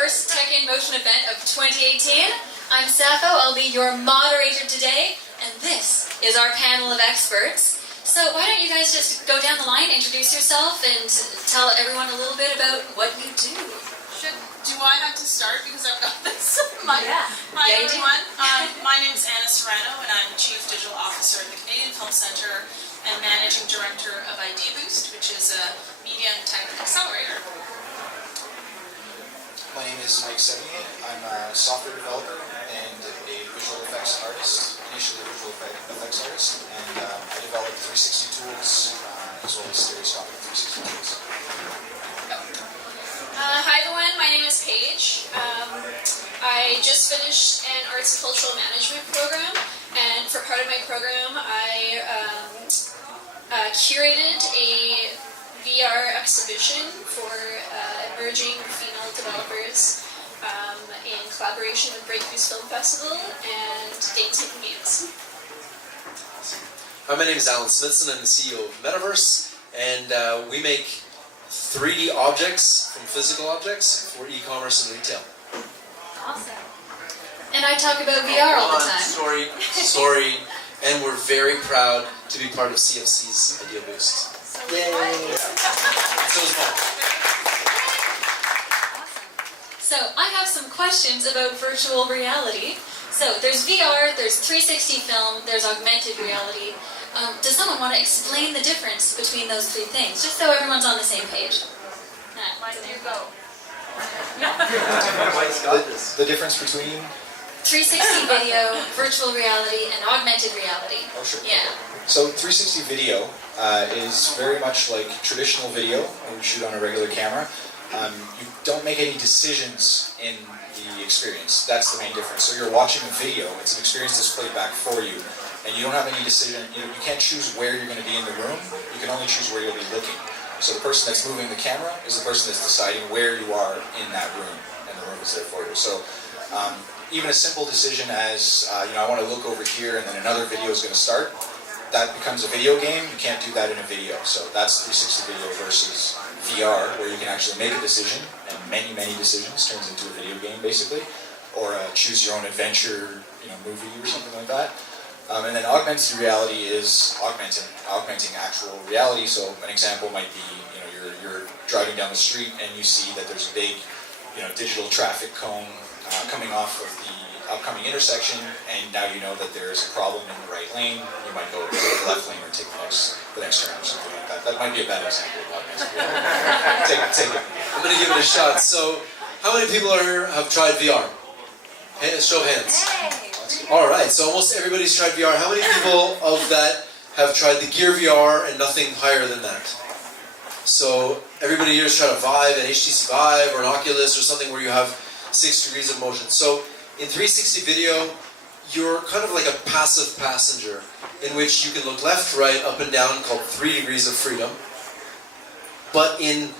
first Tech in Motion event of 2018. I'm Sappho, I'll be your moderator today, and this is our panel of experts. So why don't you guys just go down the line, introduce yourself, and tell everyone a little bit about what you do. Do I have to start because I've got this? Hi everyone. My name is Serrano, and I'm Chief Digital Officer at the Canadian Film Centre and Managing Director of Idea Boost, which is a media and tech accelerator. My name is Sevigny. I'm a software developer and a visual effects artist, initially a visual effects artist, and I develop 360 tools as well as stereoscopic 360 tools. Hi everyone, my name is Paige. I just finished an arts and cultural management program, and for part of my program I curated a VR exhibition for emerging female developers in collaboration with Breakthroughs Film Festival and Dating Games. Hi, my name is Smithson. I'm the CEO of MetaVRse, and we make 3D objects from physical objects for e-commerce and retail. Awesome. And I talk about VR all the time. Sorry. And we're very proud to be part of CFC's Idea Boost. Yay! So is Mark. Awesome. So I have some questions about virtual reality. So there's VR, there's 360 film, there's augmented reality. Does someone want to explain the difference between those three things, just so everyone's on the same page? Why don't you go? The difference between? 360 video, virtual reality, and augmented reality. Oh, sure. Yeah. So 360 video is very much like traditional video when you shoot on a regular camera. You don't make any decisions in the experience. That's the main difference. So you're watching a video, it's an experience that's played back for you, and you don't have any decision. You can't choose where you're going to be in the room. You can only choose where you'll be looking. So the person that's moving the camera is the person that's deciding where you are in that room, and the room is there for you. So even a simple decision as, I want to look over here and then another video is going to start, that becomes a video game. You can't do that in a video. So that's 360 video versus VR, where you can actually make a decision, and many decisions turns into a video game, basically, or a choose your own adventure, movie or something like that. And then augmented reality is augmenting actual reality. So an example might be, you're driving down the street and you see that there's a big, digital traffic cone coming off of the upcoming intersection, and now you know that there's a problem in the right lane. You might go to the left lane or take the next turn or something like that. That might be a bad example of augmented reality. Take it. I'm going to give it a shot. So, how many people have tried VR? Show of hands. Hey. All right, so almost everybody's tried VR. How many people of that have tried the Gear VR and nothing higher than that? So everybody here has tried a Vive, an HTC Vive, or an Oculus, or something where you have 6 degrees of motion. So in 360 video, you're kind of like a passive passenger in which you can look left, right, up and down, called 3 degrees of freedom. But in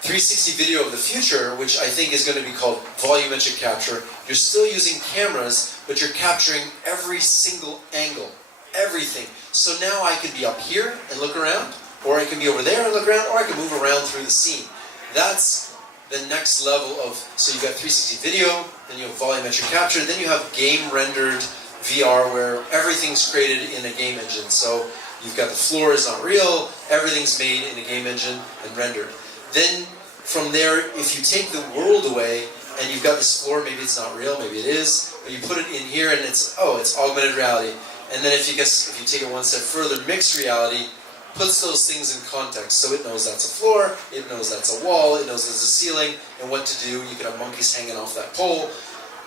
360 video of the future, which I think is going to be called volumetric capture, you're still using cameras, but you're capturing every single angle, everything. So now I can be up here and look around, or I can be over there and look around, or I can move around through the scene. That's the next level of, so you've got 360 video, then you have volumetric capture, then you have game-rendered VR where everything's created in a game engine. So you've got the floor is not real, everything's made in a game engine and rendered. Then from there, if you take the world away and you've got this floor, maybe it's not real, maybe it is, but you put it in here and it's augmented reality. And then if you take it one step further, mixed reality puts those things in context. So it knows that's a floor, it knows that's a wall, it knows there's a ceiling, and what to do. You can have monkeys hanging off that pole.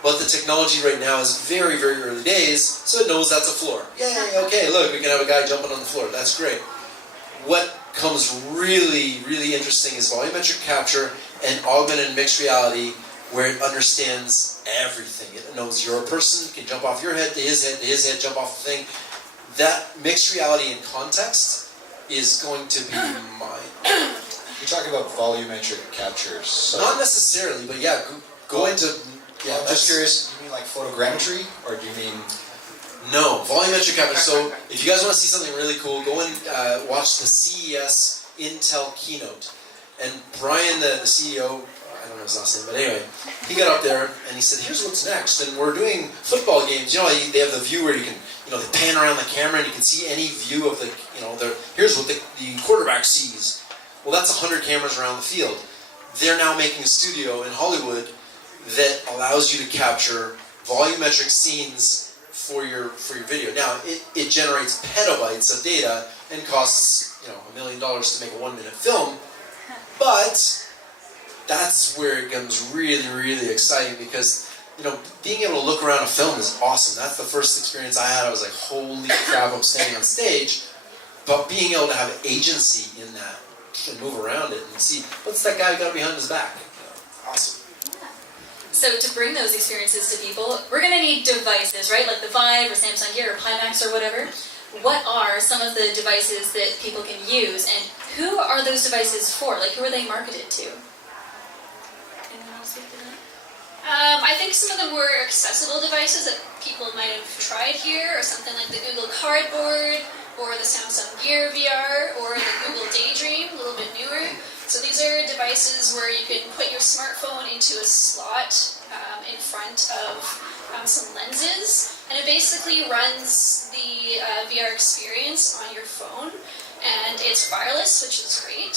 But the technology right now is very, very early days, so it knows that's a floor. Yay, okay, look, we can have a guy jumping on the floor. That's great. What comes really, really interesting is volumetric capture and augmented mixed reality, where it understands everything. It knows you're a person, can jump off your head to his head, jump off the thing. That mixed reality in context is going to be mine. You're talking about volumetric captures. So Not necessarily, but yeah, go into... Yeah, I'm just curious, do you mean like photogrammetry, or do you mean... No, volumetric capture. So if you guys want to see something really cool, go and watch the CES Intel keynote. And Brian, the CEO, I don't know his last name, but anyway, he got up there and he said, here's what's next. And we're doing football games. You know, they have the view where you can, you know, they pan around the camera and you can see any view of the, you know, here's what the quarterback sees. Well, that's 100 cameras around the field. They're now making a studio in Hollywood that allows you to capture volumetric scenes for your video. Now, it generates petabytes of data and costs, you know, $1 million to make a 1-minute film, but that's where it becomes really, really exciting because, you know, being able to look around a film is awesome. That's the first experience I had. I was like, holy crap, I'm standing on stage. But being able to have agency in that and move around it and see, what's that guy got behind his back? Awesome. So to bring those experiences to people, we're going to need devices, right? Like the Vive or Samsung Gear or Pimax or whatever. What are some of the devices that people can use, and who are those devices for? Like, who are they marketed to? Anyone else speak to that? I think some of the more accessible devices that people might have tried here are something like the Google Cardboard, or the Samsung Gear VR, or the Google Daydream, a little bit newer. So these are devices where you can put your smartphone into a slot in front of some lenses, and it basically runs the VR experience on your phone, and it's wireless, which is great.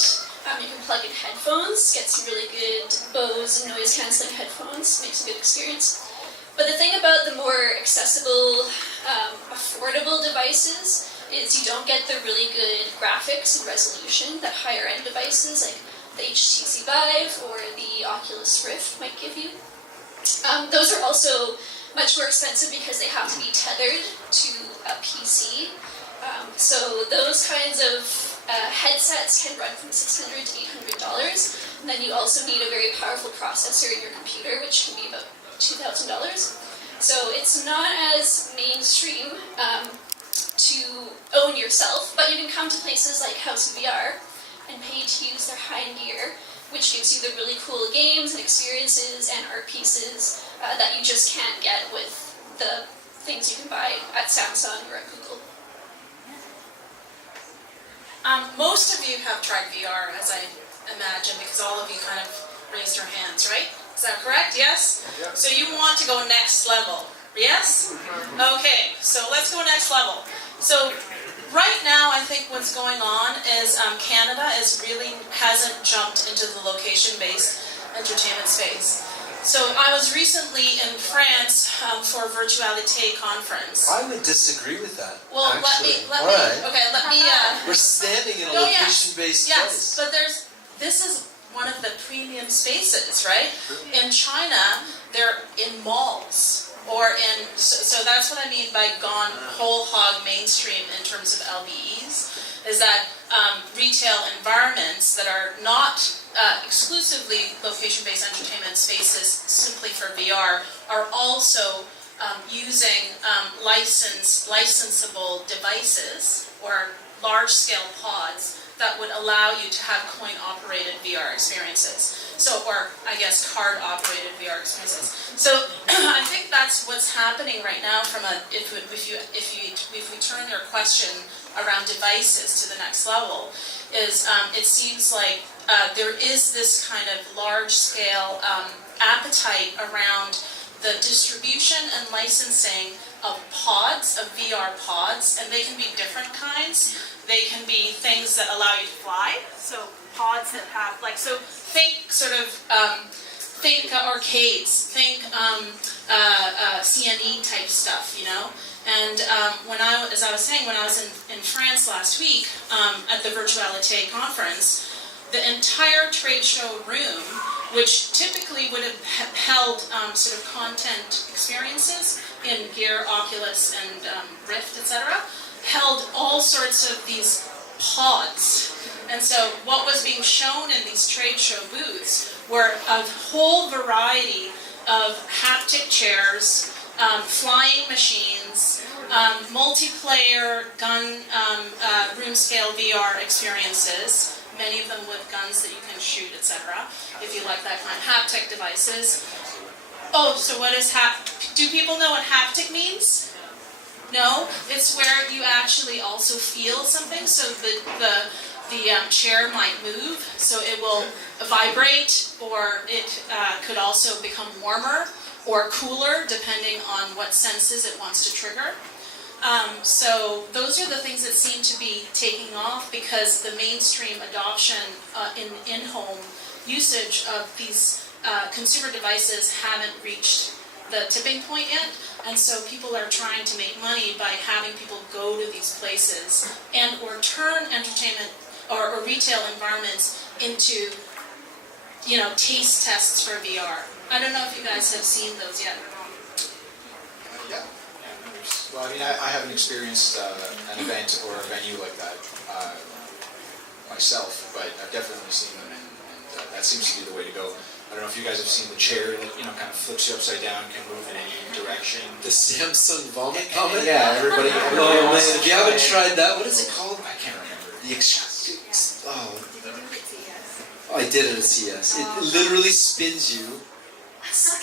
You can plug in headphones, get some really good Bose noise-canceling headphones, makes a good experience. But the thing about the more accessible, affordable devices is you don't get the really good graphics and resolution that higher-end devices like the HTC Vive or the Oculus Rift might give you. Those are also much more expensive because they have to be tethered to a PC. So those kinds of headsets can run from $600 to $800, and then you also need a very powerful processor in your computer, which can be about $2,000. So it's not as mainstream to own yourself, but you can come to places like House of VR and pay to use their high-end gear, which gives you the really cool games and experiences and art pieces that you just can't get with the things you can buy at Samsung or at Google. Most of you have tried VR, as I imagine, because all of you kind of raised your hands, right? Is that correct? Yes? Yeah. So you want to go next level, yes? Okay, so let's go next level. So right now, I think what's going on is Canada hasn't jumped into the location-based entertainment space. So I was recently in France for a Virtualité conference. I would disagree with that. Well, actually. let me. We're standing in a Oh, yes. location-based Yes, place. but this is one of the premium spaces, right? In China, they're in malls. So that's what I mean by gone whole hog mainstream in terms of LBEs, is that retail environments that are not exclusively location-based entertainment spaces simply for VR are also using licensable devices or large-scale pods that would allow you to have coin-operated VR experiences. So, or I guess card-operated VR experiences. So, I think that's what's happening right now. If we turn your question around devices to the next level, is it seems like there is this kind of large-scale appetite around the distribution and licensing of pods, of VR pods, and they can be different kinds. They can be things that allow you to fly, so pods that have, like, so think sort of, think arcades, think CNE type stuff, you know? And as I was saying, when I was in France last week at the Virtualité conference, the entire trade show room, which typically would have held sort of content experiences in Gear, Oculus, and Rift, etc., held all sorts of these pods. And so what was being shown in these trade show booths were a whole variety of haptic chairs, flying machines, multiplayer gun room scale VR experiences, many of them with guns that you can shoot, etc., if you like that kind of haptic devices. Oh, so what is do people know what haptic means? No? It's where you actually also feel something. So the the chair might move, so it will vibrate, or it could also become warmer or cooler depending on what senses it wants to trigger. So those are the things that seem to be taking off because the mainstream adoption in in-home usage of these consumer devices haven't reached the tipping point yet, and so people are trying to make money by having people go to these places and or turn entertainment or retail environments into, taste tests for VR. I don't know if you guys have seen those yet. Yeah. Well, I mean, I haven't experienced an event or a venue like that myself, but I've definitely seen them, and that seems to be the way to go. I don't know if you guys have seen the chair that kind of flips you upside down, can move in any direction. The Samsung vomit comment? Yeah, everybody. Oh man, if you haven't tried that, what is it called? I can't remember. I did it at CES. It literally spins you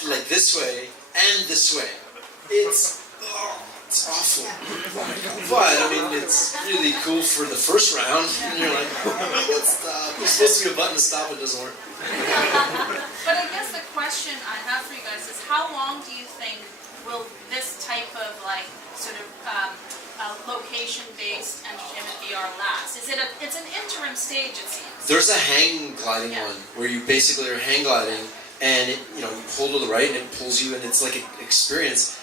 like this way and this way. It's awful. But I mean, it's really cool for the first round. And you're like, stop. There's supposed to be a button to stop, it doesn't work. But I guess the question I have for you guys is, how long do you think will this type of location-based entertainment VR last? It's an interim stage, it seems. There's a hang gliding one where you basically are hang gliding, and you hold to the right and it pulls you, and it's like an experience.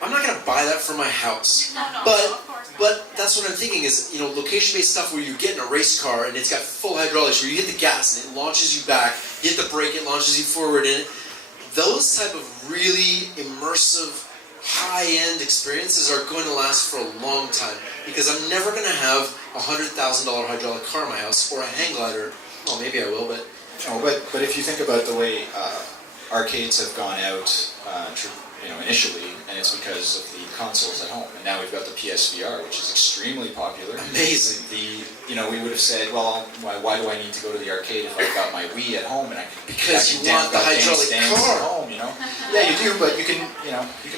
I'm not going to buy that for my house. No, but of course not. But that's what I'm thinking is, location-based stuff where you get in a race car and it's got full hydraulics, where you hit the gas and it launches you back, you hit the brake, it launches you forward, and those type of really immersive, high-end experiences are going to last for a long time, because I'm never going to have a $100,000 hydraulic car in my house or a hang glider. Well, maybe I will, but... No, but if you think about the way arcades have gone out initially, and it's because of the consoles at home, and now we've got the PSVR, which is extremely popular. Amazing. We would have said, well, why do I need to go to the arcade if I've got my Wii at home and I can because you want the hydraulic car at home, Yeah, you do, but you can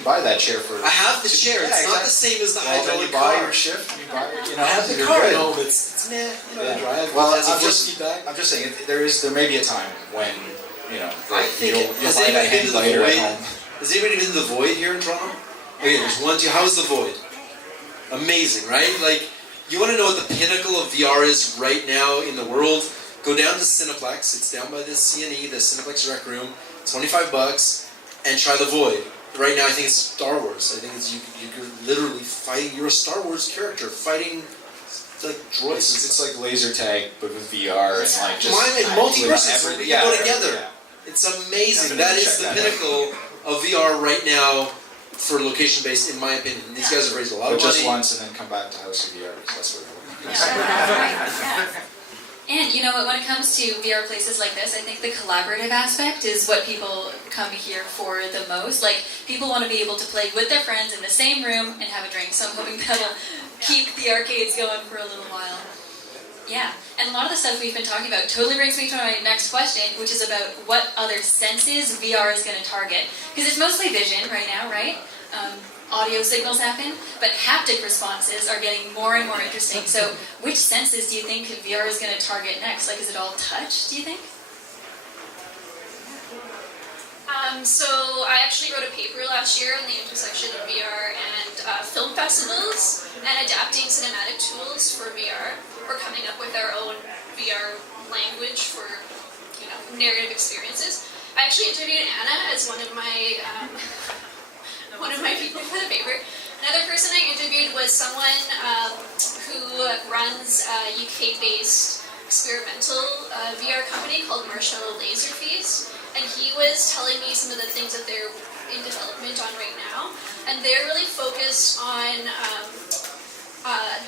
buy that chair for. I have the chair. Yeah, it's not the same as the hydraulic you buy car. your shift. You buy it. I have the car at home. It's drive. Well, has a I'm just saying there may be a time when I think you'll has buy that anybody been hang to the glider Void? at home. Has anybody been to the Void here in Toronto? Okay, there's one, two. How's the Void? Amazing, right? Like, you want to know what the pinnacle of VR is right now in the world? Go down to Cineplex. It's down by the CNE, the Cineplex Rec Room. $25, and try the Void. Right now, I think it's Star Wars. I think it's you're literally fighting. You're a Star Wars character fighting like droids. It's like laser tag, but with VR and like just multi-person, so we can go together. Yeah. It's amazing. Definitely That is check the that pinnacle of VR right now for location-based, in my opinion. These guys have raised a lot of But just money. once and then come back to House of VR, because that's where it works. And when it comes to VR places like this, I think the collaborative aspect is what people come here for the most. Like, people want to be able to play with their friends in the same room and have a drink. So I'm hoping that'll keep the arcades going for a little while. Yeah, and a lot of the stuff we've been talking about totally brings me to my next question, which is about what other senses VR is going to target. Because it's mostly vision right now, right? Audio signals happen, but haptic responses are getting more and more interesting. So which senses do you think VR is going to target next? Like, is it all touch, do you think? So I actually wrote a paper last year on the intersection of VR and film festivals and adapting cinematic tools for VR. We're coming up with our own VR language for, narrative experiences. I actually interviewed Anna as one of my people for the paper. Another person I interviewed was someone who runs a UK-based experimental VR company called Marshall Laser Feast. And he was telling me some of the things that they're in development on right now. And they're really focused on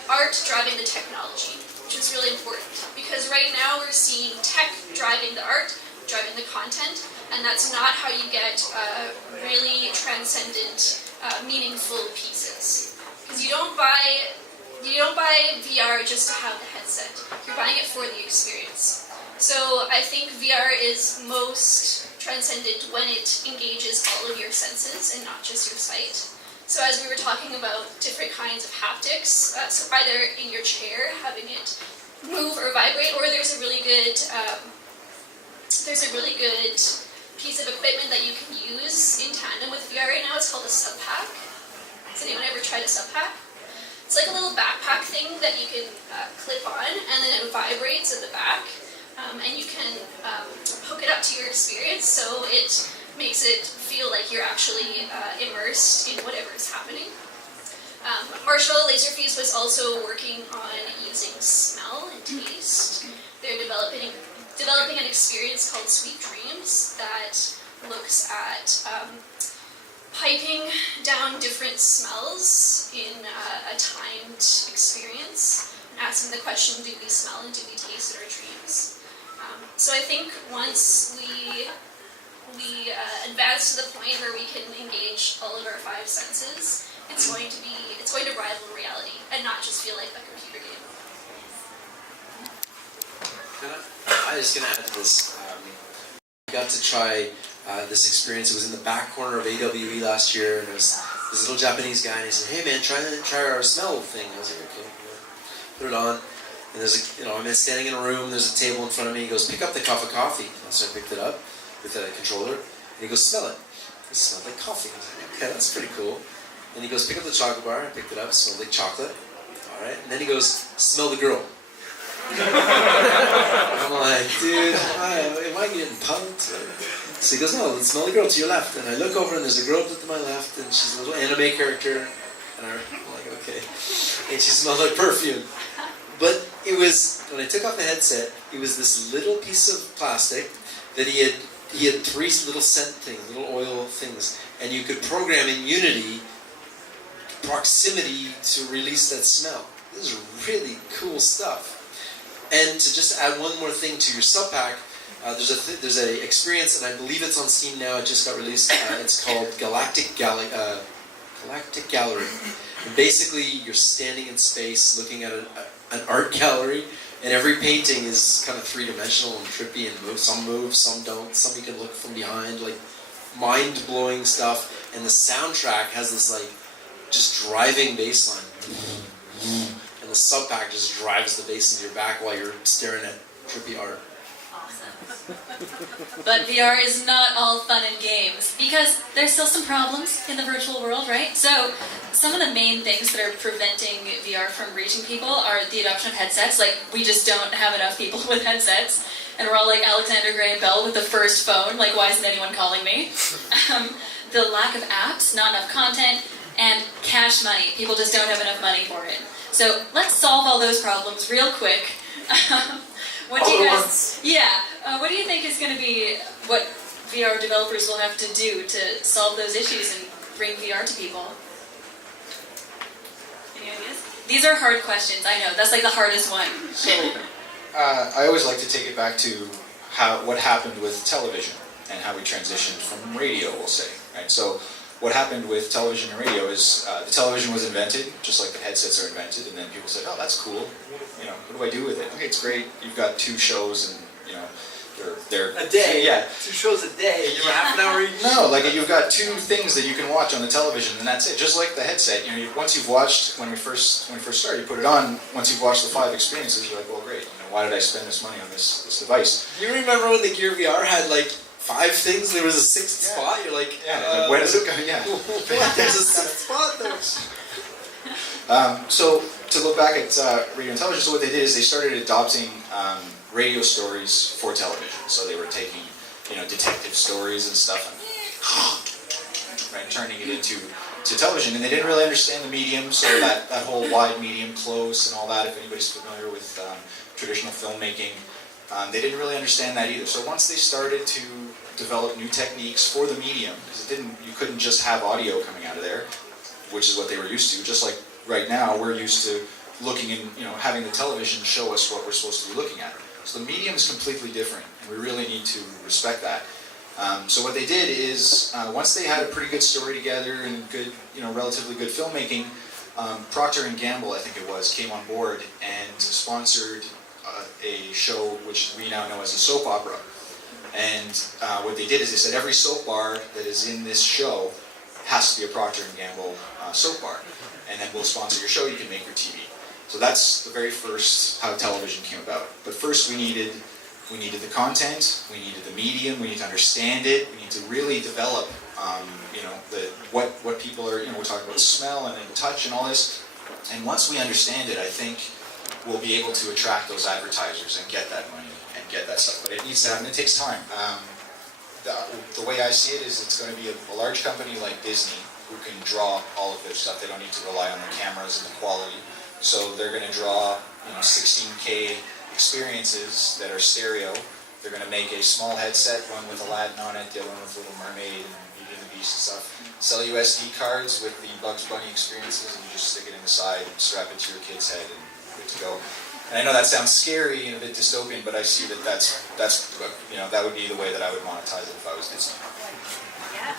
art driving the technology, which is really important. Because right now we're seeing tech driving the art, driving the content, and that's not how you get really transcendent, meaningful pieces. Because you don't buy VR just to have the headset. You're buying it for the experience. So I think VR is most transcendent when it engages all of your senses and not just your sight. So as we were talking about different kinds of haptics, so either in your chair, having it move or vibrate, or there's a really good piece of equipment that you can use in tandem with VR right now. It's called a sub pack. Has anyone ever tried a sub pack? It's like a little backpack thing that you can clip on, and then it vibrates at the back, and you can hook it up to your experience, so it makes it feel like you're actually immersed in whatever is happening. Marshall Laserfuse was also working on using smell and taste. They're developing an experience called Sweet Dreams that looks at piping down different smells in a timed experience, and asking the question, do we smell and do we taste in our dreams? So I think once we advance to the point where we can engage all of our 5 senses, it's going to rival reality and not just feel like a computer game. I was going to add to this. I got to try this experience. It was in the back corner of AWE last year, and it was this little Japanese guy, and he said, "Hey man, try our smell thing." I was like, "Okay." Put it on, and there's I'm standing in a room. There's a table in front of me. He goes, "Pick up the cup of coffee." And so I picked it up with a controller, and he goes, "Smell it." It smelled like coffee. I was like, "Okay, that's pretty cool." And he goes, "Pick up the chocolate bar." I picked it up. It smelled like chocolate. All right. And then he goes, "Smell the girl." I'm like, dude, am I getting punked? So he goes, "No, smell the girl to your left." And I look over, and there's a girl to my left, and she's a little anime character. And I'm like, okay. And she smelled like perfume. But it was, when I took off the headset, it was this little piece of plastic that he had 3 little scent things, little oil things, and you could program in Unity proximity to release that smell. This is really cool stuff. And to just add one more thing to your sub pack, there's a experience, and I believe it's on Steam now. It just got released. It's called Galactic Gallery. And basically, you're standing in space looking at an art gallery, and every painting is kind of 3-dimensional and trippy and move, some don't. Some you can look from behind, like mind-blowing stuff. And the soundtrack has this like just driving bass line. And the sub pack just drives the bass into your back while you're staring at trippy art. Awesome. But VR is not all fun and games, because there's still some problems in the virtual world, right? So some of the main things that are preventing VR from reaching people are the adoption of headsets. Like, we just don't have enough people with headsets, and we're all like Alexander Graham Bell with the first phone, like, why isn't anyone calling me? The lack of apps, not enough content, and cash money. People just don't have enough money for it. So let's solve all those problems real quick. What do you guys? Yeah. What do you think is going to be what VR developers will have to do to solve those issues and bring VR to people? Any ideas? These are hard questions. I know that's like the hardest one. So I always like to take it back to what happened with television and how we transitioned from radio. We'll say, right? So what happened with television and radio is the television was invented, just like the headsets are invented, and then people said, "Oh, that's cool. What do I do with it?" Okay, it's great. You've got 2 shows, and they're a day. Yeah, 2 shows a day. You're half an hour each. No, like you've got 2 things that you can watch on the television, and that's it. Just like the headset. Once you've watched when we first started, you put it on. Once you've watched the 5 experiences, you're like, well, great. Why did I spend this money on this device? You remember when the Gear VR had like 5 things? There was a 6th spot. You're like, like, when is it going? Yeah. There's a 6th spot though. So to look back at radio and television, so what they did is they started adopting radio stories for television. So they were taking, detective stories and stuff, and turning it into television. And they didn't really understand the medium, so that whole wide, medium, close, and all that. If anybody's familiar with traditional filmmaking, they didn't really understand that either. So once they started to develop new techniques for the medium, because you couldn't just have audio coming out of there, which is what they were used to. Just like right now, we're used to looking and having the television show us what we're supposed to be looking at. So the medium is completely different, and we really need to respect that. So what they did is, once they had a pretty good story together and good, relatively good filmmaking, Procter & Gamble, I think it was, came on board and sponsored a show which we now know as a soap opera. And what they did is they said every soap bar that is in this show has to be a Procter & Gamble soap bar. And then we'll sponsor your show, you can make your TV. So that's the very first how television came about. But first we needed the content, we needed the medium, we need to understand it, we need to really develop, what people are, we're talking about smell and touch and all this. And once we understand it, I think we'll be able to attract those advertisers and get that money and get that stuff. But it needs to happen. It takes time. The way I see it is it's going to be a large company like Disney who can draw all of their stuff. They don't need to rely on the cameras and the quality. So they're going to draw 16K experiences that are stereo. They're going to make a small headset, one with Aladdin on it, the other one with Little Mermaid and Beauty and the Beast and stuff. Sell USB cards with the Bugs Bunny experiences, and you just stick it in the side and strap it to your kid's head and good to go. And I know that sounds scary and a bit dystopian, but I see that that would be the way that I would monetize it if I was Disney.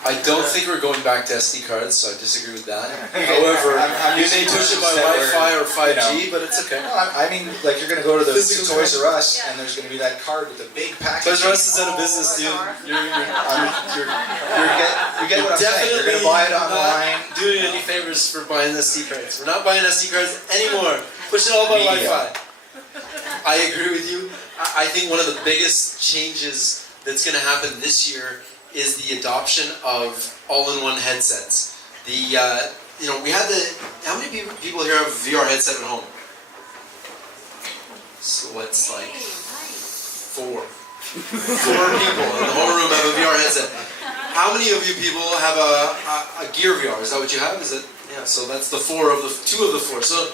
I don't think we're going back to SD cards, so I disagree with that. However, you may push it by Wi-Fi or 5G, but it's okay. No, I mean, like you're going to go to the Toys R Us, and there's going to be that card with the big package. Toys R Us is out of business, dude. You get what I'm saying. You're going to buy it online. Not doing any favors for buying SD cards. We're not buying SD cards anymore. Push it all by Wi-Fi. I agree with you. I think one of the biggest changes that's going to happen this year is the adoption of all-in-one headsets. We had how many people here have a VR headset at home? So it's like 4 people in the whole room have a VR headset. How many of you people have a Gear VR? Is that what you have? Is it? Yeah. So that's the 2 of the 4. So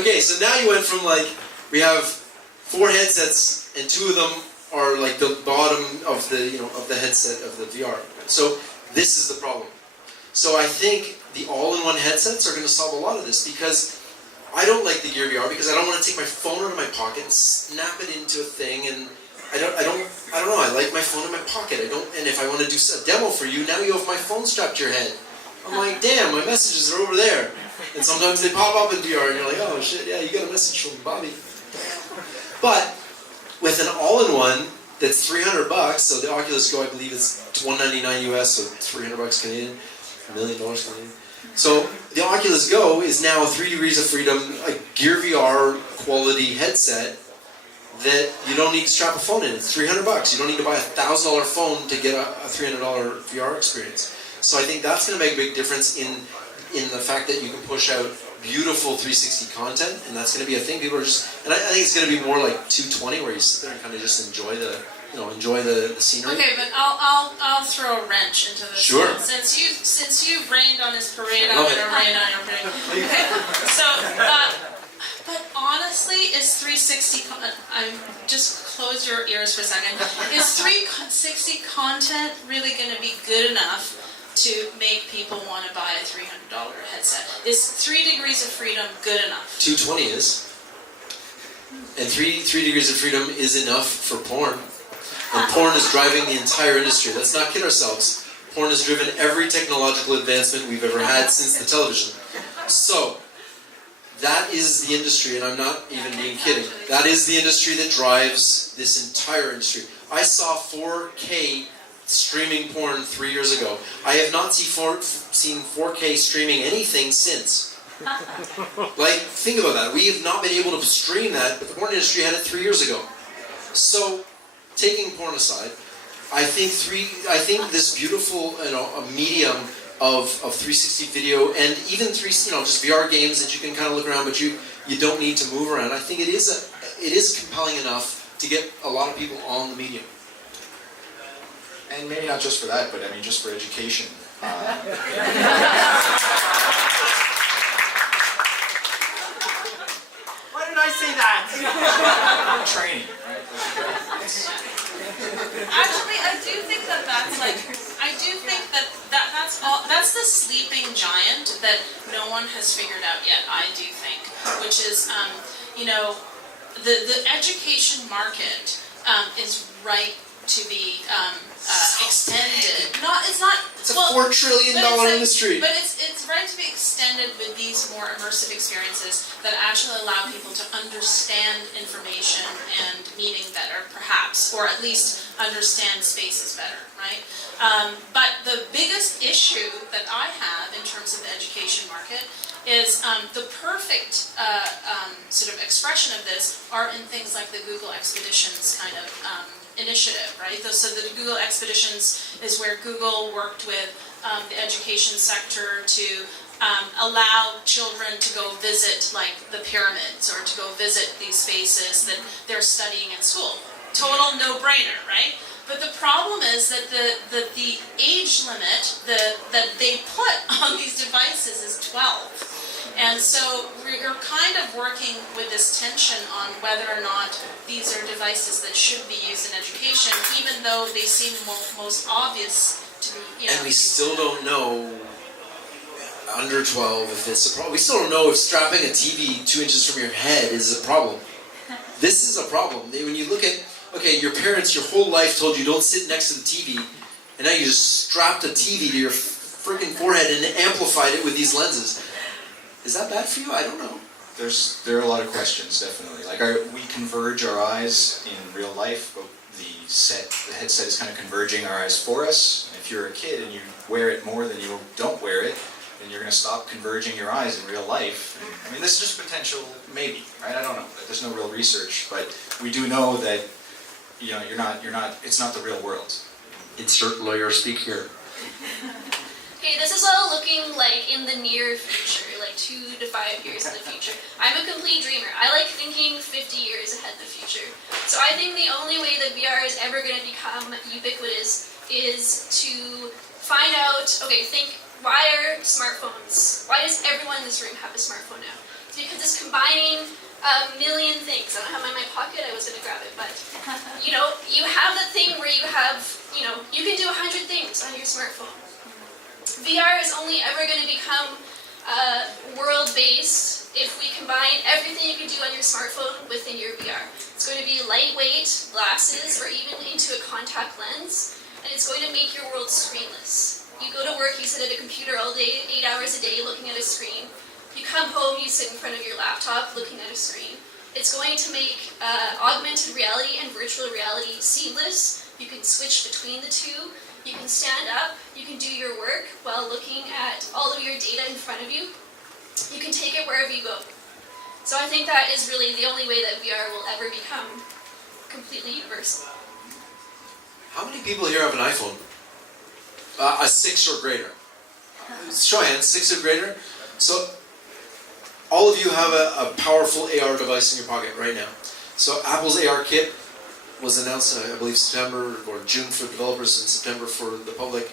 okay. So now you went from we have 4 headsets and 2 of them are like the bottom of the headset of the VR. So this is the problem. So I think the all-in-one headsets are going to solve a lot of this, because I don't like the Gear VR because I don't want to take my phone out of my pocket and snap it into a thing, and I don't know. I like my phone in my pocket. And if I want to do a demo for you, now you have my phone strapped to your head. I'm like, damn, my messages are over there. And sometimes they pop up in VR, and you're like, oh shit, yeah, you got a message from Bobby. But with an all-in-one that's $300, so the Oculus Go, I believe, is $199 US, so $300 Canadian, $1 million Canadian. So the Oculus Go is now 3 degrees of freedom, a Gear VR quality headset that you don't need to strap a phone in. It's $300. You don't need to buy a $1,000 phone to get a $300 VR experience. So I think that's going to make a big difference in the fact that you can push out beautiful 360 content, and that's going to be a thing. People are and I think it's going to be more like 220, where you sit there and kind of just enjoy the scenery. Okay, but I'll throw a wrench into this. Sure. Since you've rained on his parade, I'm going to rain on your parade. Okay. So, but honestly, is 360? Just close your ears for a second. Is 360 content really going to be good enough to make people want to buy a $300 headset? Is 3 degrees of freedom good enough? 220 is. And 3 degrees of freedom is enough for porn. And porn is driving the entire industry. Let's not kid ourselves. Porn has driven every technological advancement we've ever had since the television. So, that is the industry, and I'm not even being kidding. That is the industry that drives this entire industry. I saw 4K streaming porn 3 years ago. I have not seen 4K streaming anything since. Think about that. We have not been able to stream that, but the porn industry had it 3 years ago. So, taking porn aside, I think this beautiful a medium of 360 video, and even just VR games that you can kind of look around, but you don't need to move around. I think it is compelling enough to get a lot of people on the medium. And maybe not just for that, but I mean just for education. Why did I say that? Training, right? Actually, I do think that's the sleeping giant that no one has figured out yet. I do think, which is the education market is ripe to be extended. It's a $4 trillion industry. But it's right to be extended with these more immersive experiences that actually allow people to understand information and meaning better, perhaps, or at least understand spaces better, right? But the biggest issue that I have in terms of the education market is the perfect sort of expression of this are in things like the Google Expeditions kind of initiative, right? So the Google Expeditions is where Google worked with the education sector to allow children to go visit like the pyramids or to go visit these spaces that they're studying in school. Total no-brainer, right? But the problem is that the age limit that they put on these devices is 12. And so we're kind of working with this tension on whether or not these are devices that should be used in education, even though they seem most obvious to be. And we still don't know, under 12, if it's a problem. We still don't know if strapping a TV 2 inches from your head is a problem. This is a problem. When you look at, okay, your parents your whole life told you don't sit next to the TV, and now you just strapped a TV to your freaking forehead and amplified it with these lenses. Is that bad for you? I don't know. There are a lot of questions, definitely. Like, we converge our eyes in real life, but the headset is kind of converging our eyes for us. If you're a kid and you wear it more than you don't wear it, then you're going to stop converging your eyes in real life. I mean, this is just potential, maybe, right? I don't know. There's no real research, but we do know that, you know, it's not the real world. Insert lawyer speak here. Okay, this is all looking like in the near future, like 2 to 5 years in the future. I'm a complete dreamer. I like thinking 50 years ahead in the future. So I think the only way that VR is ever going to become ubiquitous is to find out, okay, think, why are smartphones, why does everyone in this room have a smartphone now? It's because it's combining a million things. I don't have mine in my pocket, I was going to grab it, but, you know, you have that thing where you have, you know, you can do 100 things on your smartphone. VR is only ever going to become world-based if we combine everything you can do on your smartphone within your VR. It's going to be lightweight glasses or even into a contact lens, and it's going to make your world screenless. You go to work, you sit at a computer all day, 8 hours a day looking at a screen. You come home, you sit in front of your laptop looking at a screen. It's going to make augmented reality and virtual reality seamless. You can switch between the two. You can stand up, you can do your work while looking at all of your data in front of you. You can take it wherever you go. So I think that is really the only way that VR will ever become completely universal. How many people here have an iPhone? A 6 or greater? Show of hands, 6 or greater? So, all of you have a powerful AR device in your pocket right now. So Apple's AR kit was announced, I believe, September or June for developers and September for the public.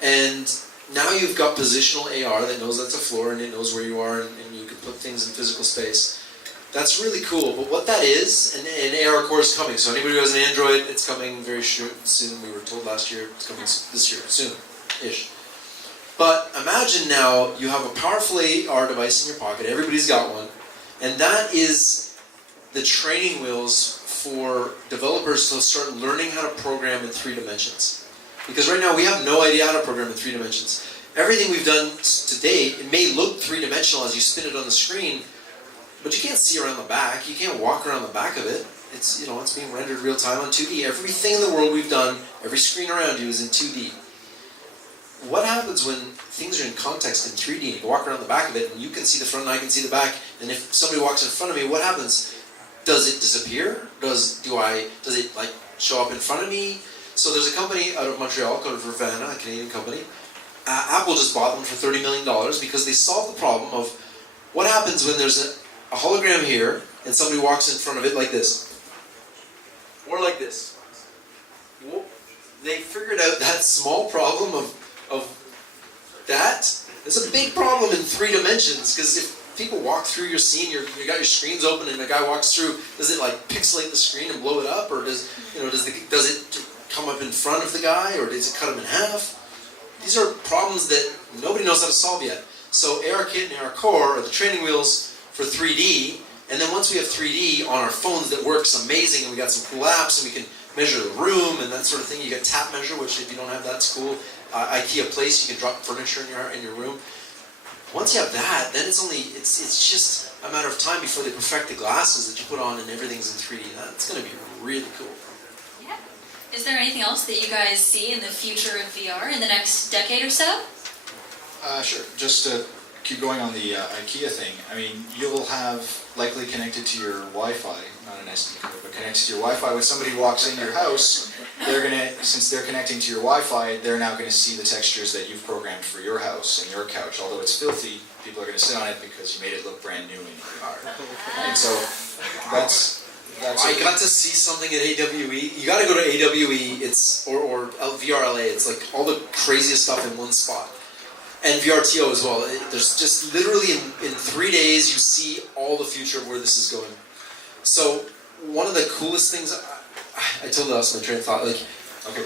And now you've got positional AR that knows that's a floor and it knows where you are and you can put things in physical space. That's really cool, but what that is, and AR Core is coming, so anybody who has an Android, it's coming very soon. We were told last year, it's coming this year, soon-ish. But imagine now you have a powerful AR device in your pocket, everybody's got one, and that is the training wheels for developers to start learning how to program in 3 dimensions. Because right now we have no idea how to program in 3 dimensions. Everything we've done to date, it may look 3-dimensional as you spin it on the screen, but you can't see around the back, you can't walk around the back of it. It's, you know, it's being rendered real time on 2D. Everything in the world we've done, every screen around you is in 2D. What happens when things are in context in 3D and you walk around the back of it and you can see the front and I can see the back, and if somebody walks in front of me, what happens? Does it disappear? Does it like show up in front of me? So there's a company out of Montreal called Vervana, a Canadian company. Apple just bought them for $30 million because they solved the problem of what happens when there's a hologram here and somebody walks in front of it like this. Or like this. Well, they figured out that small problem of that. It's a big problem in 3 dimensions because if people walk through your scene, you got your screens open and a guy walks through, does it like pixelate the screen and blow it up, or does it come up in front of the guy, or does it cut him in half? These are problems that nobody knows how to solve yet. So ARKit and AR Core are the training wheels for 3D, and then once we have 3D on our phones that works amazing, and we got some cool apps, and we can measure the room and that sort of thing. You got Tap Measure, which if you don't have that, it's cool. IKEA Place, you can drop furniture in your room. Once you have that, then it's just a matter of time before they perfect the glasses that you put on and everything's in 3D. That's going to be really cool. Yeah. Is there anything else that you guys see in the future of VR in the next decade or so? Sure. Just to keep going on the IKEA thing, I mean, you'll have likely connected to your Wi-Fi, not an SD card, but connected to your Wi-Fi. When somebody walks in your house, since they're connecting to your Wi-Fi, they're now going to see the textures that you've programmed for your house and your couch. Although it's filthy, people are going to sit on it because you made it look brand new in VR. And so that's I got to see something at AWE. You got to go to AWE. It's or VRLA. It's like all the craziest stuff in one spot. And VRTO as well. There's just literally in 3 days you see all the future of where this is going. So one of the coolest things I told you, that's my train of thought. Like, okay,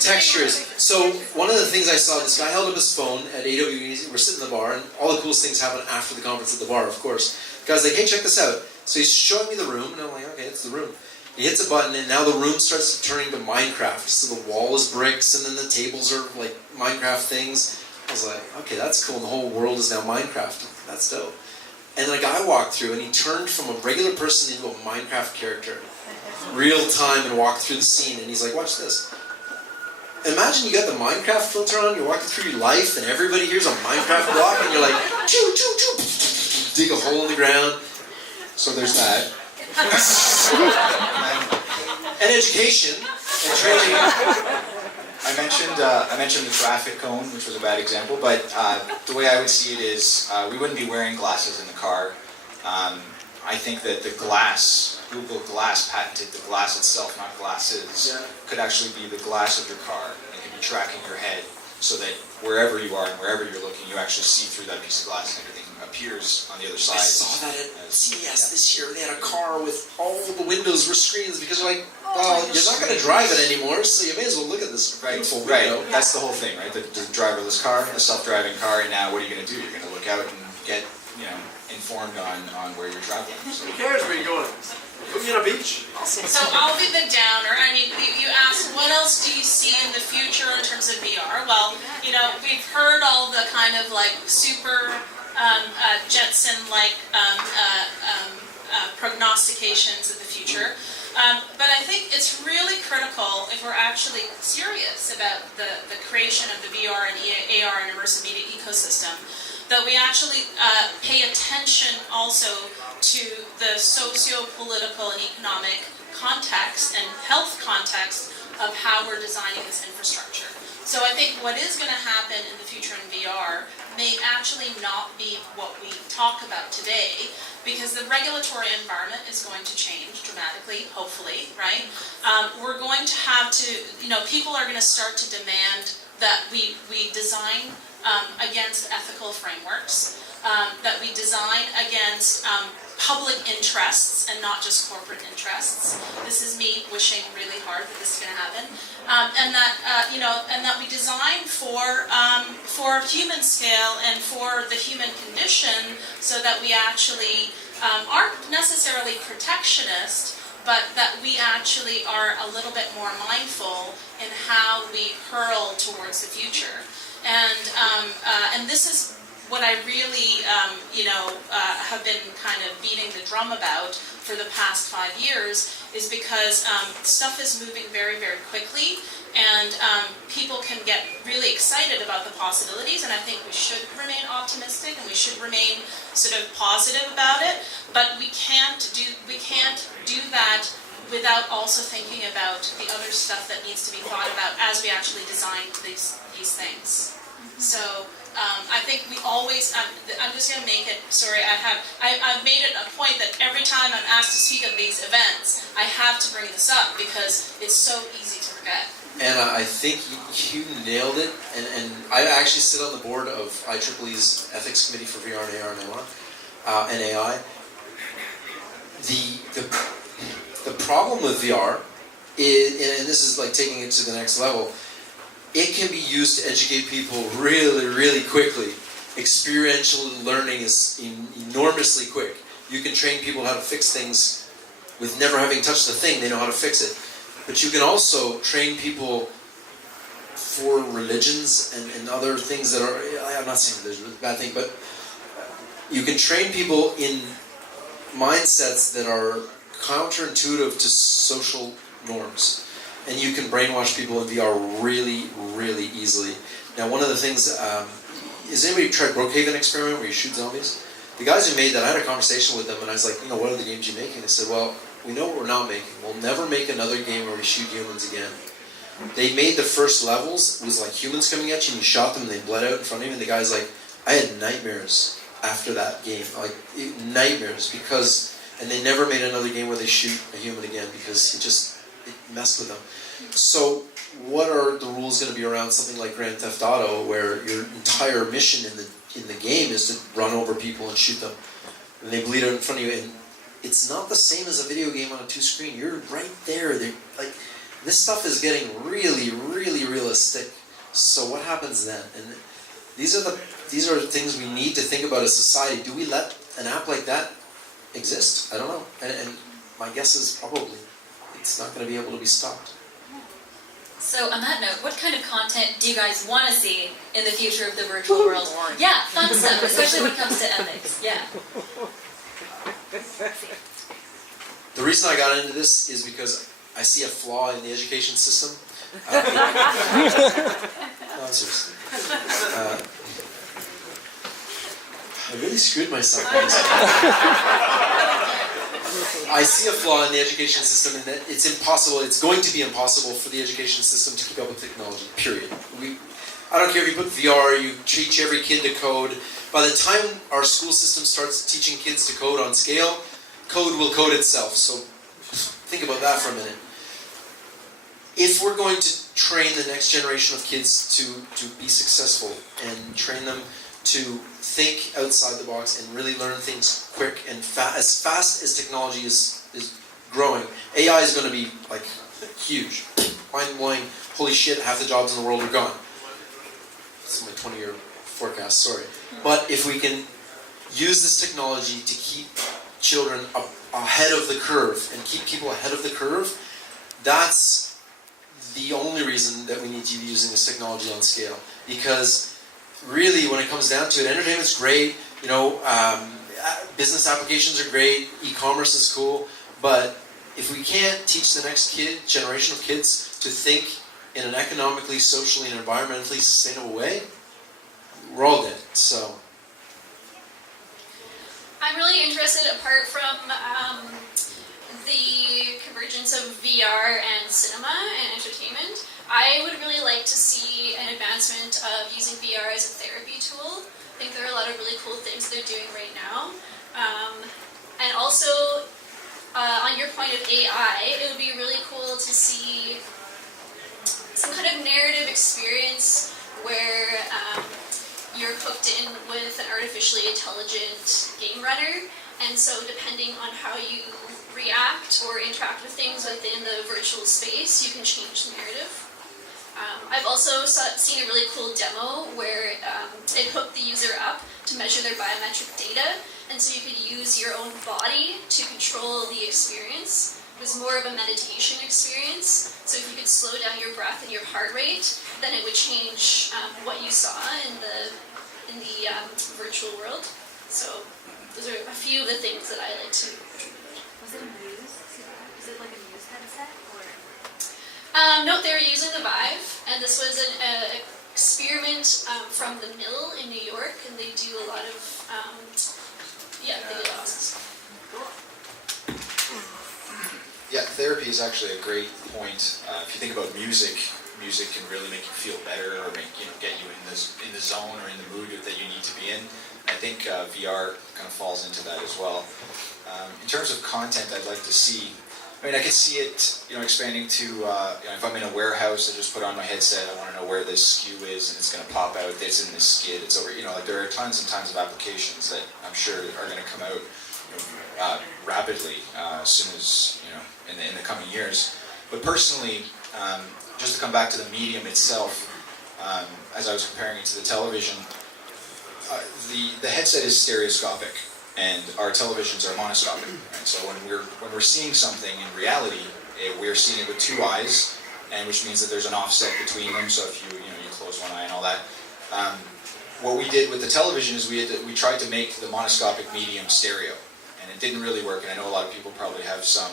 textures. So one of the things I saw, this guy held up his phone at AWE. We're sitting in the bar, and all the coolest things happen after the conference at the bar, of course. The guy's like, "Hey, check this out." So he's showing me the room, and I'm like, "Okay, it's the room." He hits a button, and now the room starts turning to Minecraft. So the wall is bricks, and then the tables are like Minecraft things. I was like, okay, that's cool. And the whole world is now Minecraft. That's dope. And then a guy walked through, and he turned from a regular person into a Minecraft character, real time, and walked through the scene. And he's like, watch this. Imagine you got the Minecraft filter on, you're walking through your life, and everybody here's a Minecraft block, and you're like, choo, choo, choo, dig a hole in the ground. So there's that. And education and training. I mentioned the traffic cone, which was a bad example, but the way I would see it is we wouldn't be wearing glasses in the car. I think that the glass, Google Glass patented the glass itself, not glasses, could actually be the glass of your car. It could be tracking your head so that wherever you are and wherever you're looking, you actually see through that piece of glass and everything appears on the other side. I saw that at CES this year. They had a car with all the windows were screens because they're like, well, you're not going to drive it anymore, so you may as well look at this beautiful window. Right, that's the whole thing, right? The driverless car, the self-driving car, and now what are you going to do? You're going to look out and get, informed on where you're traveling. So. Who cares where you're going? Put me on a beach. So I'll be the downer. I mean, you asked, what else do you see in the future in terms of VR? Well, we've heard all the kind of like super Jetson-like prognostications of the future. But I think it's really critical if we're actually serious about the creation of the VR and AR and immersive media ecosystem, that we actually pay attention also to the socio-political and economic context and health context of how we're designing this infrastructure. So I think what is going to happen in the future in VR may actually not be what we talk about today, because the regulatory environment is going to change dramatically, hopefully, right? We're going to have to, people are going to start to demand that we design against ethical frameworks, that we design against public interests and not just corporate interests. This is me wishing really hard that this is going to happen, and that we design for human scale and for the human condition, so that we actually aren't necessarily protectionist, but that we actually are a little bit more mindful in how we hurl towards the future. And this is what I really, have been kind of beating the drum about for the past 5 years, is because stuff is moving very, very quickly, and people can get really excited about the possibilities, and I think we should remain optimistic and we should remain sort of positive about it, but we can't do that without also thinking about the other stuff that needs to be thought about as we actually design these things. So I think we always, I'm just going to make it, sorry, I've made it a point that every time I'm asked to speak at these events, I have to bring this up because it's so easy to forget. Anna, I think you nailed it, and I actually sit on the board of IEEE's Ethics Committee for VR and AR and AI. The problem with VR is, and this is like taking it to the next level, it can be used to educate people really, really quickly. Experiential learning is enormously quick. You can train people how to fix things with never having touched the thing. They know how to fix it. But you can also train people for religions and other things that are, I'm not saying there's a bad thing, but you can train people in mindsets that are counterintuitive to social norms. And you can brainwash people in VR really, really easily. Now, one of the things, has anybody tried Brookhaven experiment where you shoot zombies? The guys who made that, I had a conversation with them and I was like, what are the games you're making? They said, well, we know what we're not making. We'll never make another game where we shoot humans again. They made the first levels, it was like humans coming at you and you shot them and they bled out in front of you, and the guy's like, I had nightmares after that game, like nightmares, because, and they never made another game where they shoot a human again because it messed with them. So what are the rules going to be around something like Grand Theft Auto, where your entire mission in the game is to run over people and shoot them, and they bleed out in front of you, and it's not the same as a video game on a 2-screen. You're right there. Like, this stuff is getting really, really realistic. So what happens then? And these are things we need to think about as society. Do we let an app like that exist? I don't know. And my guess is probably it's not going to be able to be stopped. So on that note, what kind of content do you guys want to see in the future of the virtual world? Yeah, fun stuff, especially when it comes to ethics. Yeah. The reason I got into this is because I see a flaw in the education system. No, seriously. I really screwed myself. I see a flaw in the education system in that it's impossible, it's going to be impossible for the education system to keep up with technology, period. I don't care if you put VR, you teach every kid to code. By the time our school system starts teaching kids to code on scale, code will code itself. So think about that for a minute. If we're going to train the next generation of kids to be successful and train them to think outside the box and really learn things quick and as fast as technology is growing, AI is going to be like huge, mind-blowing. Holy shit, half the jobs in the world are gone. That's my 20-year forecast, sorry. But if we can use this technology to keep children ahead of the curve and keep people ahead of the curve, that's the only reason that we need to be using this technology on scale. Because really, when it comes down to it, entertainment's great, business applications are great, e-commerce is cool, but if we can't teach the next generation of kids to think in an economically, socially, and environmentally sustainable way, we're all dead. So I'm really interested, apart from the convergence of VR and cinema and entertainment, I would really like to see an advancement of using VR as a therapy tool. I think there are a lot of really cool things they're doing right now. And also, on your point of AI, it would be really cool to see some kind of narrative experience where you're hooked in with an artificially intelligent game runner, and so depending on how you react or interact with things within the virtual space, you can change the narrative. I've also seen a really cool demo where it hooked the user up to measure their biometric data, and so you could use your own body to control the experience. It was more of a meditation experience, so if you could slow down your breath and your heart rate, then it would change what you saw in the virtual world. So those are a few of the things that I like to contribute. Was it a Muse? Is it like a Muse headset? Or? No, they were using the Vive, and this was an experiment from the Mill in New York, and they do a lot of, they do lots. Yeah, therapy is actually a great point. If you think about music can really make you feel better, or get you in the zone or in the mood that you need to be in. I think VR kind of falls into that as well. In terms of content, I'd like to see. I could see it, expanding to. If I'm in a warehouse, I just put on my headset. I want to know where this SKU is, and it's going to pop out. It's in this skid. It's over. There are tons and tons of applications that I'm sure are going to come out rapidly as soon as in the coming years. But personally, just to come back to the medium itself, as I was comparing it to the television, the headset is stereoscopic, and our televisions are monoscopic. Right? So when we're seeing something in reality, we're seeing it with two eyes, and which means that there's an offset between them. So if you close one eye and all that. What we did with the television is we tried to make the monoscopic medium stereo, and it didn't really work. And I know a lot of people probably have some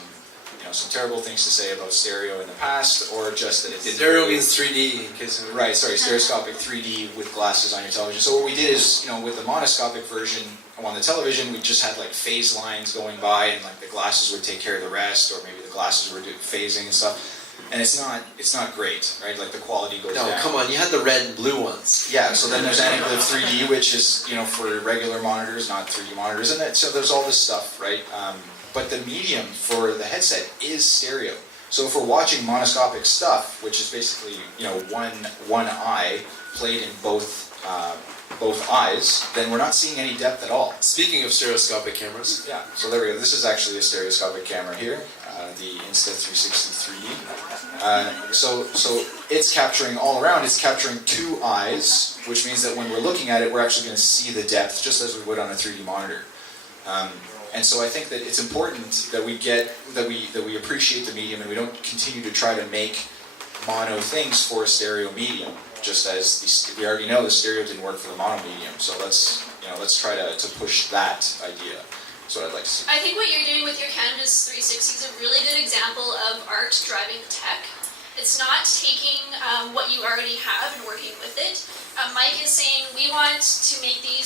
some terrible things to say about stereo in the past, or just that it didn't. Stereo really, means 3D, in case you right. Sorry, stereoscopic 3D with glasses on your television. So what we did is, with the monoscopic version on the television, we just had like phase lines going by, and like the glasses would take care of the rest, or maybe the glasses were doing phasing and stuff. And it's not great, right? Like the quality goes down. No, come on, you had the red and blue ones. Yeah, so then there's Anegliv 3D, which is, for regular monitors, not 3D monitors, and so there's all this stuff, right? But the medium for the headset is stereo. So if we're watching monoscopic stuff, which is basically, one eye played in both eyes, then we're not seeing any depth at all. Speaking of stereoscopic cameras. Yeah, so there we go. This is actually a stereoscopic camera here, the Insta360 3D. So it's capturing all around. It's capturing two eyes, which means that when we're looking at it, we're actually going to see the depth just as we would on a 3D monitor. And so I think that it's important that we appreciate the medium, and we don't continue to try to make mono things for a stereo medium. Just as we already know the stereo didn't work for the mono medium, so let's try to push that idea. That's what I'd like to see. I think what you're doing with your Canvas 360 is a really good example of art driving tech. It's not taking what you already have and working with it. Mike is saying we want to make the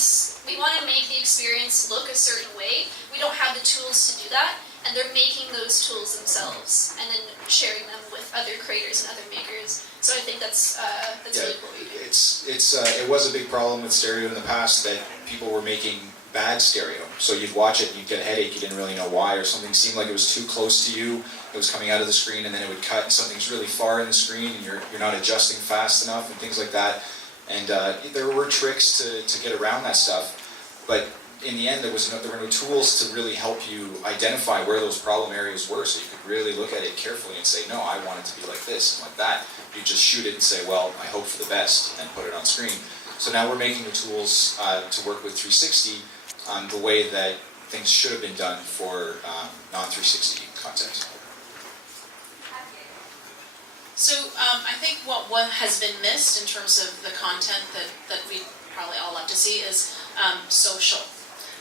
experience look a certain way. We don't have the tools to do that, and they're making those tools themselves and then sharing them with other creators and other makers. So I think that's really cool. It was a big problem with stereo in the past that people were making bad stereo. So you'd watch it and you'd get a headache, you didn't really know why, or something seemed like it was too close to you, it was coming out of the screen, and then it would cut and something's really far in the screen and you're not adjusting fast enough and things like that. And there were tricks to get around that stuff, but in the end there were no tools to really help you identify where those problem areas were, so you could really look at it carefully and say, no, I want it to be like this and like that. You just shoot it and say, well, I hope for the best, and then put it on screen. So now we're making the tools to work with 360 the way that things should have been done for non-360 content. So I think what has been missed in terms of the content that we probably all love to see is social.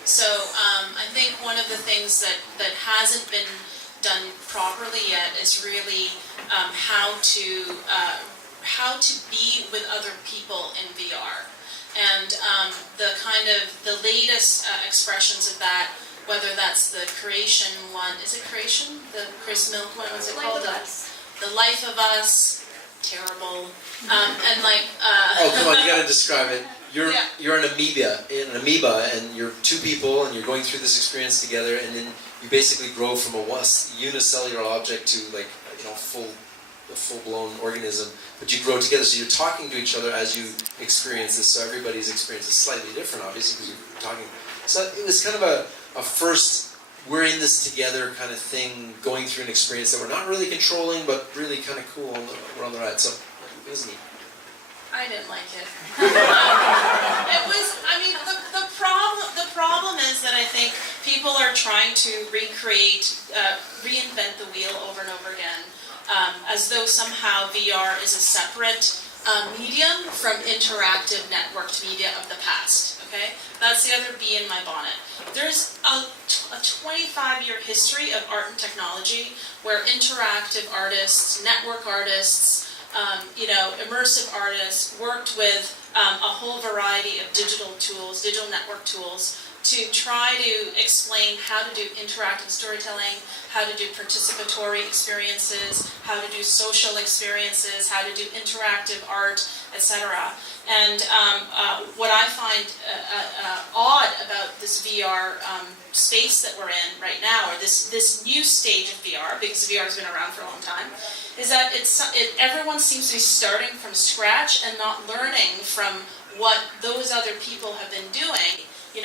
So I think one of the things that hasn't been done properly yet is really how to be with other people in VR. And the latest expressions of that, whether that's the creation one, is it creation? The Chris Milk one, what's it called? The Life of Us, terrible. And like... oh, come on, you gotta describe it. Yeah. You're an amoeba, and you're two people, and you're going through this experience together, and then you basically grow from a unicellular object to like a full-blown organism. But you grow together, so you're talking to each other as you experience this. So everybody's experience is slightly different, obviously, because you're talking. So it was kind of a first, we're in this together kind of thing, going through an experience that we're not really controlling, but really kind of cool. We're on the ride. So it was neat. I didn't like it. It was, I mean, the problem is that I think people are trying to reinvent the wheel over and over again, as though somehow VR is a separate medium from interactive networked media of the past, okay? That's the other bee in my bonnet. There's a 25-year history of art and technology where interactive artists, network artists, immersive artists worked with a whole variety of digital tools, digital network tools, to try to explain how to do interactive storytelling, how to do participatory experiences, how to do social experiences, how to do interactive art, etc. And what I find odd about this VR space that we're in right now, or this new stage of VR, because VR has been around for a long time, is that everyone seems to be starting from scratch and not learning from what those other people have been doing.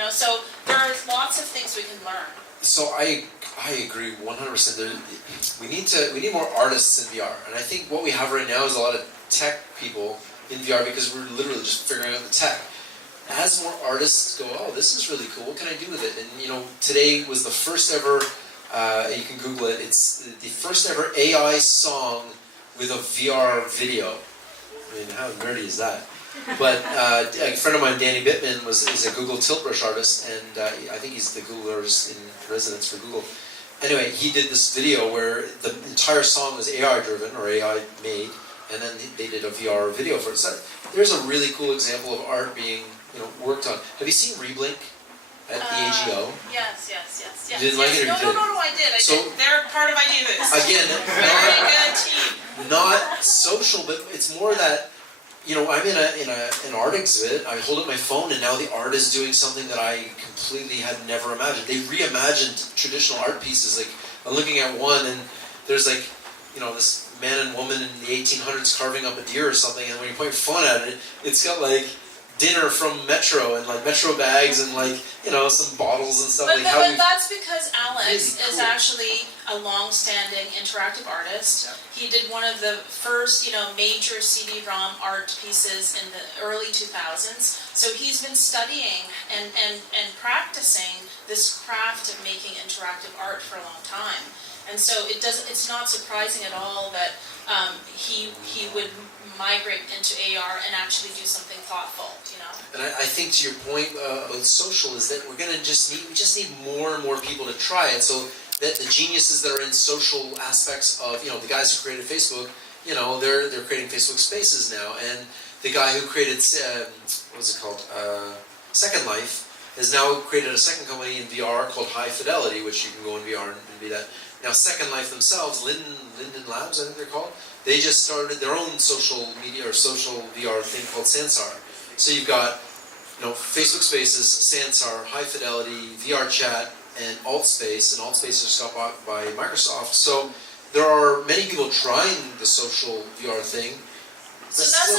So there are lots of things we can learn. So I agree 100%. We need more artists in VR, and I think what we have right now is a lot of tech people in VR because we're literally just figuring out the tech. As more artists go, oh, this is really cool. What can I do with it? And today was the first ever. You can Google it. It's the first ever AI song with a VR video. I mean, how nerdy is that? But a friend of mine, Danny Bittman, is a Google tilt brush artist, and I think he's the Google artist in residence for Google. anyway, he did this video where the entire song was AI driven or AI made, and then they did a VR video for it. So there's a really cool example of art being worked on. Have you seen Reblink at the AGO? Yes. You didn't like it, or you did? No, I did. So- did. They're part of I Do This. Again, Very good team. not social, but it's more that I'm in an art exhibit. I hold up my phone, and now the art is doing something that I completely had never imagined. They reimagined traditional art pieces. Like I'm looking at one, and there's like this man and woman in the 1800s carving up a deer or something, and when you point your phone at it, it's got like dinner from Metro and like Metro bags and like some bottles and stuff. But, like how but that's because Alex Really is cool. actually a long-standing interactive artist. Yeah. He did one of the first, major CD-ROM art pieces in the early 2000s. So he's been studying and practicing this craft of making interactive art for a long time. And so it's not surprising at all that he would migrate into AR and actually do something thoughtful, And I think to your point about social is that we just need more and more people to try it. So that the geniuses that are in social aspects of the guys who created Facebook, they're creating Facebook Spaces now, and the guy who created what was it called Second Life has now created a second company in VR called High Fidelity, which you can go in VR and be that. Now Second Life themselves, Linden Labs, I think they're called. They just started their own social media or social VR thing called Sansar. So you've got, Facebook Spaces, Sansar, High Fidelity, VR Chat, and AltSpace, and AltSpace is got bought by Microsoft. So there are many people trying the social VR thing. So that's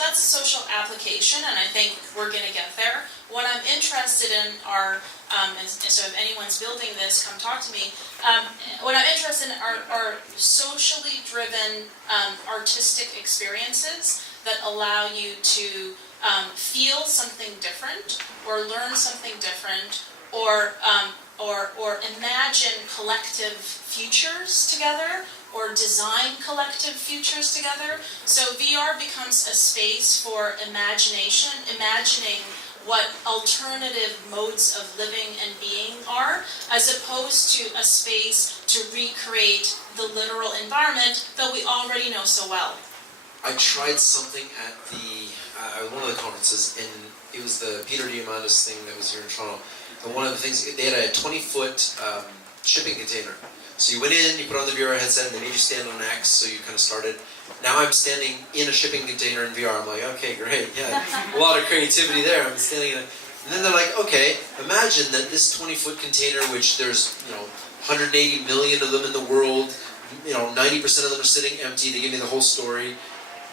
a social application, and I think we're going to get there. What I'm interested in are, and so if anyone's building this, come talk to me. What I'm interested in are socially driven artistic experiences that allow you to feel something different, or learn something different, or imagine collective futures together, or design collective futures together. So VR becomes a space for imagination, imagining what alternative modes of living and being are, as opposed to a space to recreate the literal environment that we already know so well. I tried something at one of the conferences, and it was the Peter Diamandis thing that was here in Toronto. And one of the things, they had a 20-foot shipping container. So you went in, you put on the VR headset, and they made you stand on an X, so you kind of started. Now I'm standing in a shipping container in VR. I'm like, okay, great, yeah, a lot of creativity there. I'm standing in it. And then they're like, okay, imagine that this 20-foot container, which there's 180 million of them in the world, 90% of them are sitting empty. They give me the whole story.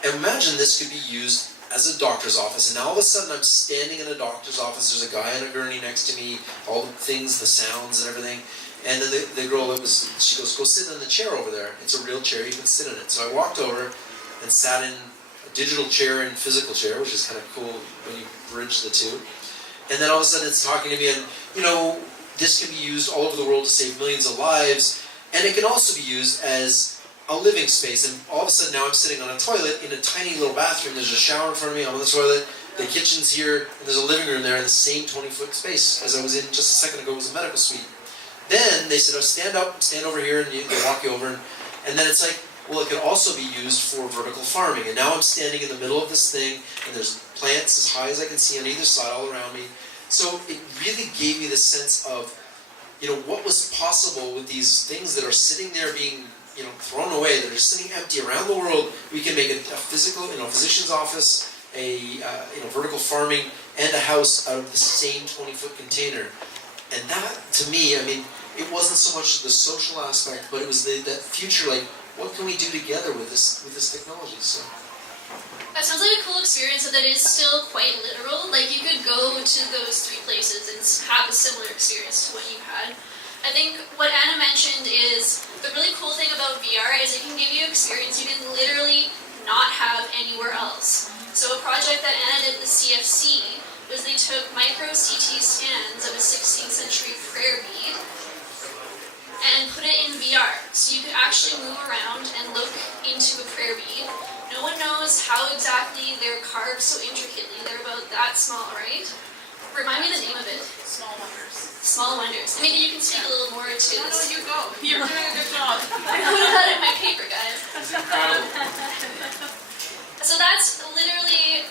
And imagine this could be used as a doctor's office. And now all of a sudden I'm standing in a doctor's office. There's a guy on a gurney next to me, all the things, the sounds and everything. And then the girl she goes, go sit in the chair over there. It's a real chair, you can sit in it. So I walked over and sat in a digital chair and physical chair, which is kind of cool when you bridge the two. And then all of a sudden it's talking to me, and this can be used all over the world to save millions of lives, and it can also be used as a living space. And all of a sudden now I'm sitting on a toilet in a tiny little bathroom. There's a shower in front of me, I'm on the toilet, the kitchen's here, and there's a living room there in the same 20-foot space as I was in just a second ago. It was a medical suite. Then they said, oh, stand up, stand over here, and they walk you over. And then it's like, well, it could also be used for vertical farming. And now I'm standing in the middle of this thing, and there's plants as high as I can see on either side all around me. So it really gave me this sense of, what was possible with these things that are sitting there being, thrown away, that are sitting empty around the world. We can make a physical, physician's office, a vertical farming, and a house out of the same 20-foot container. And that, to me, it wasn't so much the social aspect, but it was that future, like, what can we do together with this technology? So. That sounds like a cool experience, that is still quite literal. Like, you could go to those three places and have a similar experience to what you had. I think what Anna mentioned is the really cool thing about VR is it can give you experience you can literally not have anywhere else. So a project that Anna did at the CFC was they took micro CT scans of a 16th century prayer bead and put it in VR. So you could actually move around and look into a prayer bead. No one knows how exactly they're carved so intricately. They're about that small, right? Remind me the name of it. Small wonders. Small Wonders. Maybe you can speak a little more to No, this. you go. You're doing a good job. I put that in my paper, guys. It's incredible. So that's literally,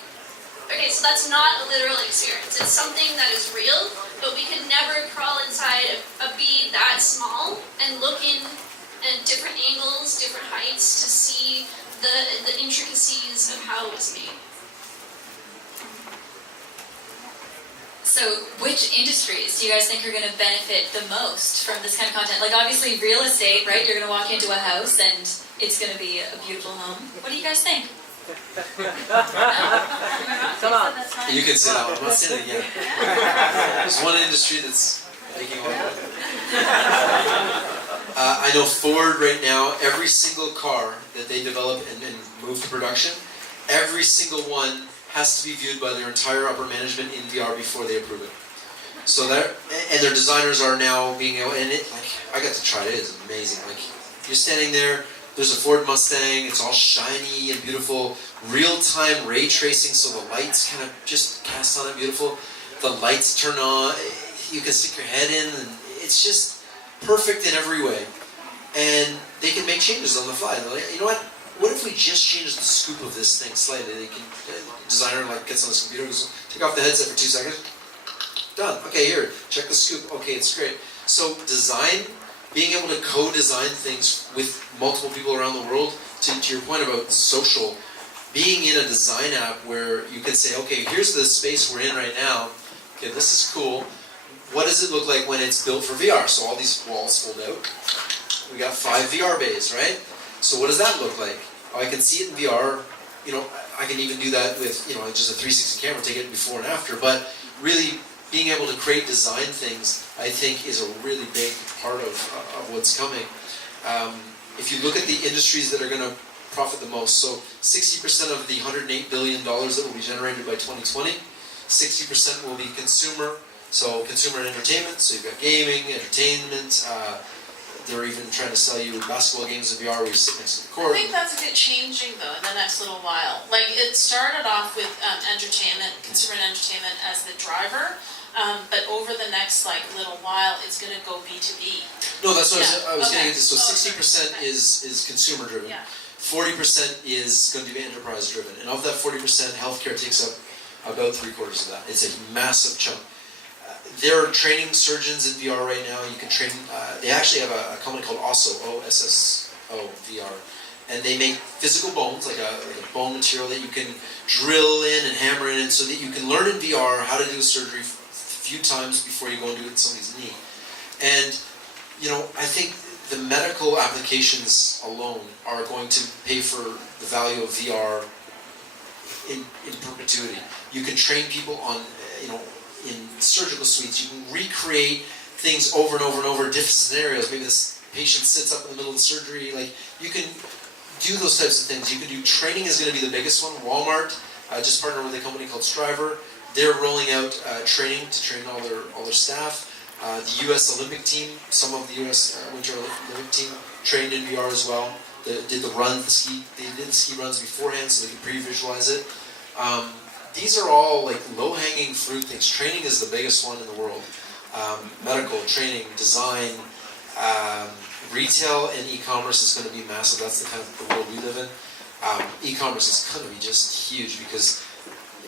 okay, so that's not a literal experience. It's something that is real, but we could never crawl inside a bead that small and look in at different angles, different heights to see the intricacies of how it was made. So, which industries do you guys think are going to benefit the most from this kind of content? Like, obviously, real estate, right? You're going to walk into a house and it's going to be a beautiful home. What do you guys think? Come on. You can sit down. I'm not sitting again. There's one industry that's making all of it. I know Ford right now, every single car that they develop and move to production, every single one has to be viewed by their entire upper management in VR before they approve it. So that, and their designers are now being able, and it, like, I got to try it, it's amazing. Like, you're standing there, there's a Ford Mustang, it's all shiny and beautiful, real-time ray tracing, so the lights kind of just cast on it beautiful. The lights turn on, you can stick your head in, and it's just perfect in every way. And they can make changes on the fly. They're like, you know what if we just change the scoop of this thing slightly? They can, designer like gets on his computer, goes, take off the headset for 2 seconds, done. Okay, here, check the scoop. Okay, it's great. So design, being able to co-design things with multiple people around the world, to your point about social, being in a design app where you can say, okay, here's the space we're in right now. Okay, this is cool. What does it look like when it's built for VR? So all these walls fold out. We got 5 VR bays, right? So what does that look like? Oh, I can see it in VR. You know, I can even do that with, you know, just a 360 camera, take it before and after. But really, being able to create design things, I think, is a really big part of what's coming. If you look at the industries that are going to profit the most, so 60% of the $108 billion that will be generated by 2020, 60% will be consumer, so consumer and entertainment, so you've got gaming, entertainment, they're even trying to sell you basketball games in VR where you sit next to the court. I think that's a bit changing though in the next little while. Like it started off with entertainment, consumer and entertainment as the driver, but over the next like little while, it's going to go B2B. No, that's what Yeah. I was Okay. getting into. So Oh, 60% okay. is consumer driven. Yeah. 40% is going to be enterprise driven. And of that 40%, healthcare takes up about 3/4 of that. It's a massive chunk. There are training surgeons in VR right now. You can train, they actually have a company called OSSO VR. And they make physical bones, like a bone material that you can drill in and hammer in so that you can learn in VR how to do a surgery a few times before you go and do it in somebody's knee. And, you know, I think the medical applications alone are going to pay for the value of VR in perpetuity. You can train people on, you know, in surgical suites. You can recreate things over and over and over in different scenarios. Maybe this patient sits up in the middle of the surgery. Like, you can do those types of things. You can do, training is going to be the biggest one. Walmart just partnered with a company called Striver. They're rolling out training to train all their staff. The U.S. Olympic team, some of the U.S. Winter Olympic team trained in VR as well. They did the run, they did the ski runs beforehand so they could pre-visualize it. These are all like low-hanging fruit things. Training is the biggest one in the world. Medical, training, design, retail and e-commerce is going to be massive. That's the kind of the world we live in. E-commerce is going to be just huge because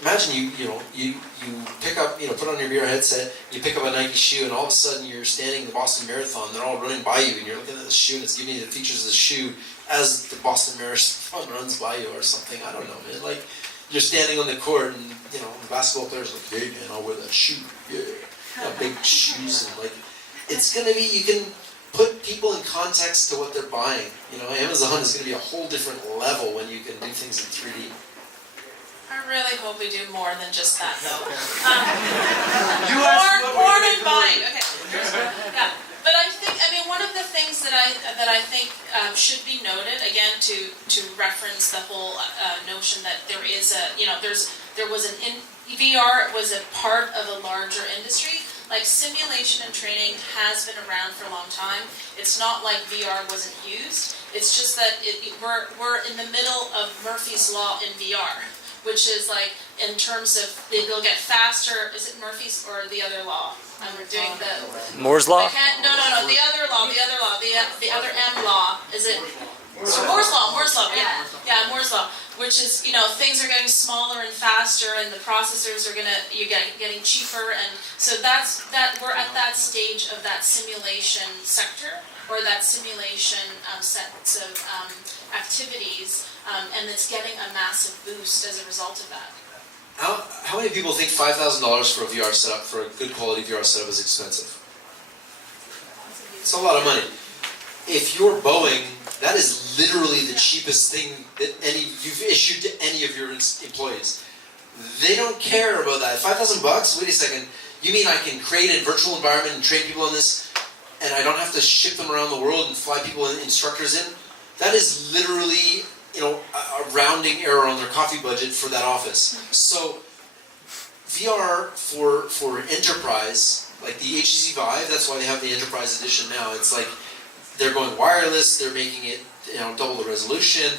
imagine you pick up, put on your VR headset, you pick up a Nike shoe, and all of a sudden you're standing in the Boston Marathon. They're all running by you, and you're looking at the shoe, and it's giving you the features of the shoe as the Boston Marathon runs by you, or something. I don't know, man. Like you're standing on the court, and the basketball players are like, "Hey, man, I'll wear that shoe." Yeah, big shoes, and like it's gonna be. You can put people in context to what they're buying. Amazon is gonna be a whole different level when you can do things in 3D. I really hope we do more than just that, though. what Porn we're and doing. buying. Okay. Yeah. But I think, one of the things that I think should be noted, again, to reference the whole notion that there is VR was a part of a larger industry. Like simulation and training has been around for a long time. It's not like VR wasn't used. It's just that we're in the middle of Murphy's Law in VR. which is like in terms of they'll get faster. Is it Murphy's or the other law? We're doing the Moore's Law? No, the other law, the other M law. Is it Moore's law? Yeah, Moore's law. Which is, things are getting smaller and faster, and the processors are getting cheaper, and so we're at that stage of that simulation sector, or that simulation sets of activities, and it's getting a massive boost as a result of that. How many people think $5,000 for a VR setup, for a good quality VR setup, is expensive? It's a lot of money. If you're Boeing, that is literally the cheapest thing that you've issued to any of your employees. They don't care about that. $5,000 bucks? Wait a second. You mean I can create a virtual environment and train people on this, and I don't have to ship them around the world and fly people and instructors in? That is literally, a rounding error on their coffee budget for that office. So VR for enterprise, like the HTC Vive, that's why they have the Enterprise Edition now. It's like they're going wireless, they're making it double the resolution.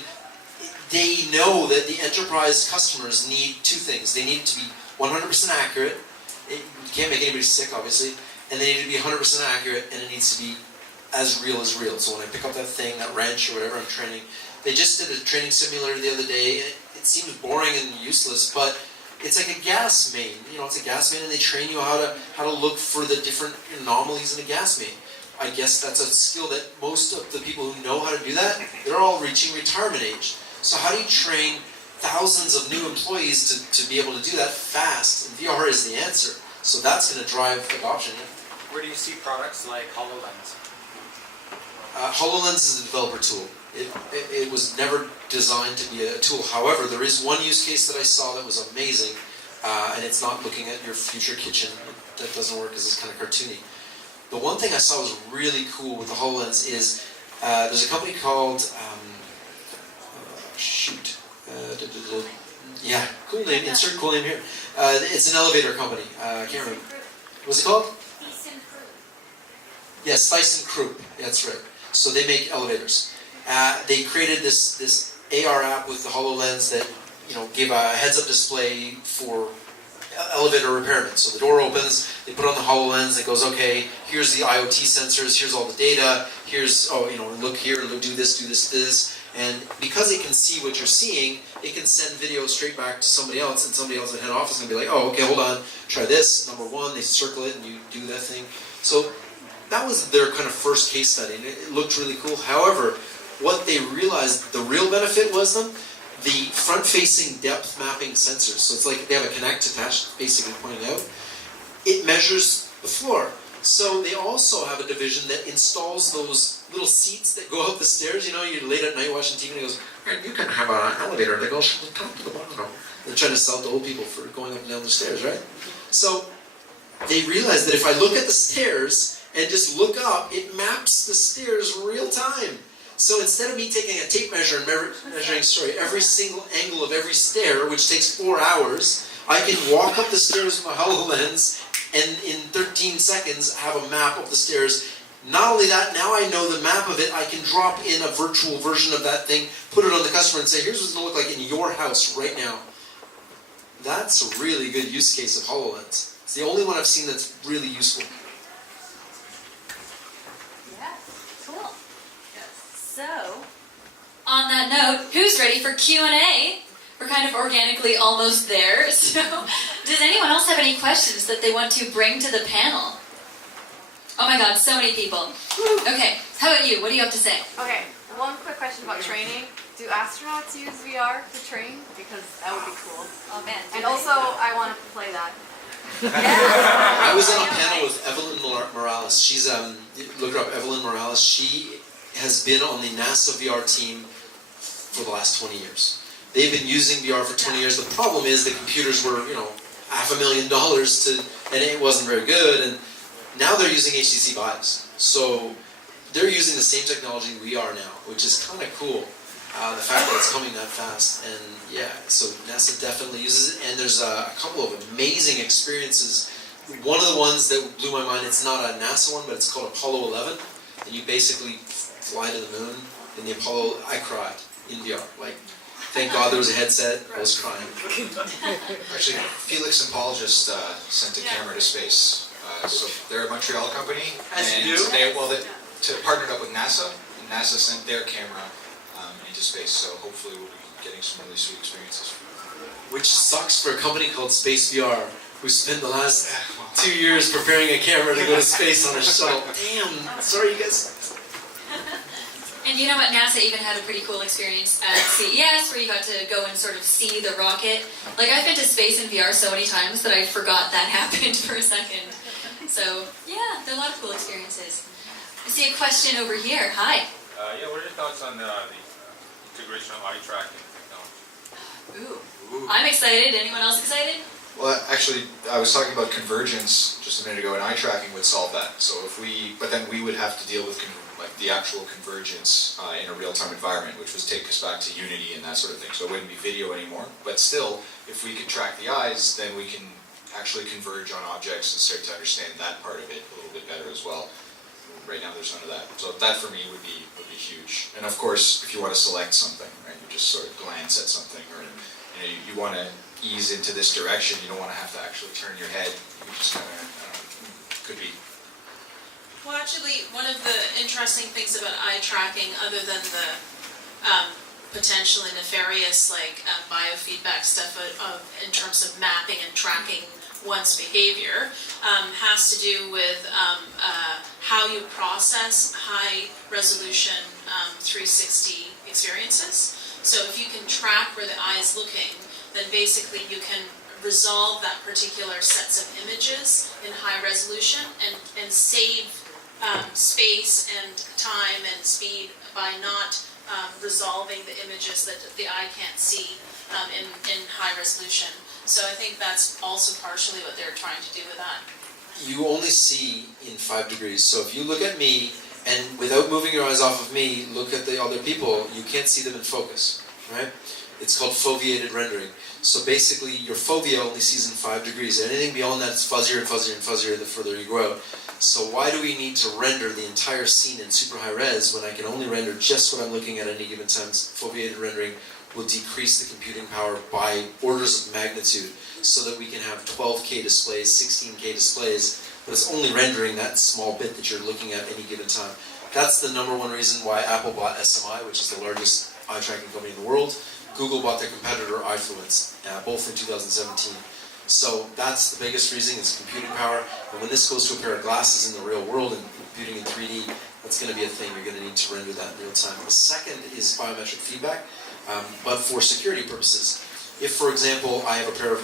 They know that the enterprise customers need two things. They need it to be 100% accurate. You can't make anybody sick, obviously. And they need to be 100% accurate, and it needs to be as real as real. So when I pick up that thing, that wrench or whatever I'm training, they just did a training simulator the other day. It seems boring and useless, but it's like a gas main. It's a gas main, and they train you how to look for the different anomalies in a gas main. I guess that's a skill that most of the people who know how to do that, they're all reaching retirement age. So how do you train thousands of new employees to be able to do that fast? And VR is the answer. So that's going to drive adoption. Where do you see products like HoloLens? HoloLens is a developer tool. It was never designed to be a tool. However, there is one use case that I saw that was amazing, and it's not looking at your future kitchen. That doesn't work because it's kind of cartoony. The one thing I saw was really cool with the HoloLens is there's a company called cool name. Insert cool name here. It's an elevator company. I can't remember. What's it called? Yes, ThyssenKrupp. That's right. So they make elevators. They created this AR app with the HoloLens that gave a heads-up display for elevator repairmen. So the door opens, they put on the HoloLens, it goes, okay, here's the IoT sensors, here's all the data, here's, look here, do this. And because it can see what you're seeing, it can send video straight back to somebody else, and somebody else at head office can be like, oh, okay, hold on, try this, number one, they circle it, and you do that thing. So that was their kind of first case study, and it looked really cool. However, what they realized, the real benefit was the front-facing depth mapping sensors. So it's like they have a Kinect attached, basically pointing out. It measures the floor. So they also have a division that installs those little seats that go up the stairs. You're late at night watching TV and it goes, man, you can have an elevator that goes from the top to the bottom. They're trying to sell it to old people for going up and down the stairs, right? So they realized that if I look at the stairs and just look up, it maps the stairs real time. So instead of me taking a tape measure and measuring every single angle of every stair, which takes 4 hours, I can walk up the stairs with my HoloLens and in 13 seconds have a map of the stairs. Not only that, now I know the map of it, I can drop in a virtual version of that thing, put it on the customer and say, here's what it's going to look like in your house right now. That's a really good use case of HoloLens. It's the only one I've seen that's really useful. So, on that note, who's ready for Q&A? We're kind of organically almost there. So, does anyone else have any questions that they want to bring to the panel? Oh my god, so many people. Okay, how about you? What do you have to say? Okay, one quick question about training. Do astronauts use VR to train? Because that would be cool. Oh man. And also, I want to play that. I was on a panel with Evelyn Morales. She's, look her up, Evelyn Morales. She has been on the NASA VR team for the last 20 years. They've been using VR for 20 years. The problem is the computers were, $500,000 and it wasn't very good. And now they're using HTC Vives. So they're using the same technology we are now, which is kind of cool. The fact that it's coming that fast. And yeah, so NASA definitely uses it. And there's a couple of amazing experiences. One of the ones that blew my mind, it's not a NASA one, but it's called Apollo 11. And you basically fly to the moon. In the Apollo, I cried in VR. Like, Thank God there was a headset. I was crying. Actually, Felix and Paul just sent a camera to space. So they're a Montreal company, As and you do? they partnered up with NASA, and NASA sent their camera into space. So hopefully we'll be getting some really sweet experiences. Which sucks for a company called Space VR, who spent the last 2 years preparing a camera to go to space on a shuttle. Damn, sorry you guys. And you know what? NASA even had a pretty cool experience at CES where you got to go and sort of see the rocket. Like, I've been to space in VR so many times that I forgot that happened for a second. So, yeah, there are a lot of cool experiences. I see a question over here. Hi. Yeah, what are your thoughts on the integration of eye tracking technology? Ooh. I'm excited. Anyone else excited? Well, actually, I was talking about convergence just a minute ago, and eye tracking would solve that. So but then we would have to deal with like the actual convergence in a real-time environment, which would take us back to Unity and that sort of thing. So it wouldn't be video anymore. But still, if we could track the eyes, then we can actually converge on objects and start to understand that part of it a little bit better as well. Right now, there's none of that. So that for me would be huge. And of course, if you want to select something, right, you just sort of glance at something, or you want to ease into this direction. You don't want to have to actually turn your head. You just kind of could be. Well, actually, one of the interesting things about eye tracking, other than the potentially nefarious biofeedback stuff in terms of mapping and tracking one's behavior, has to do with how you process high-resolution 360 experiences. So if you can track where the eye is looking, then basically you can resolve that particular sets of images in high resolution and save space and time and speed by not resolving the images that the eye can't see in high resolution. So I think that's also partially what they're trying to do with that. You only see in 5 degrees. So if you look at me, and without moving your eyes off of me, look at the other people, you can't see them in focus, right? It's called foveated rendering. So basically, your fovea only sees in 5 degrees. Anything beyond that is fuzzier and fuzzier and fuzzier the further you go out. So why do we need to render the entire scene in super high res when I can only render just what I'm looking at any given time? Foveated rendering will decrease the computing power by orders of magnitude so that we can have 12K displays, 16K displays, but it's only rendering that small bit that you're looking at any given time. That's the #1 reason why Apple bought SMI, which is the largest eye tracking company in the world. Google bought their competitor iFluence, both in 2017. So that's the biggest reason, is computing power. And when this goes to a pair of glasses in the real world and computing in 3D, that's going to be a thing. You're going to need to render that in real time. The second is biometric feedback, but for security purposes. If, for example, I have a pair of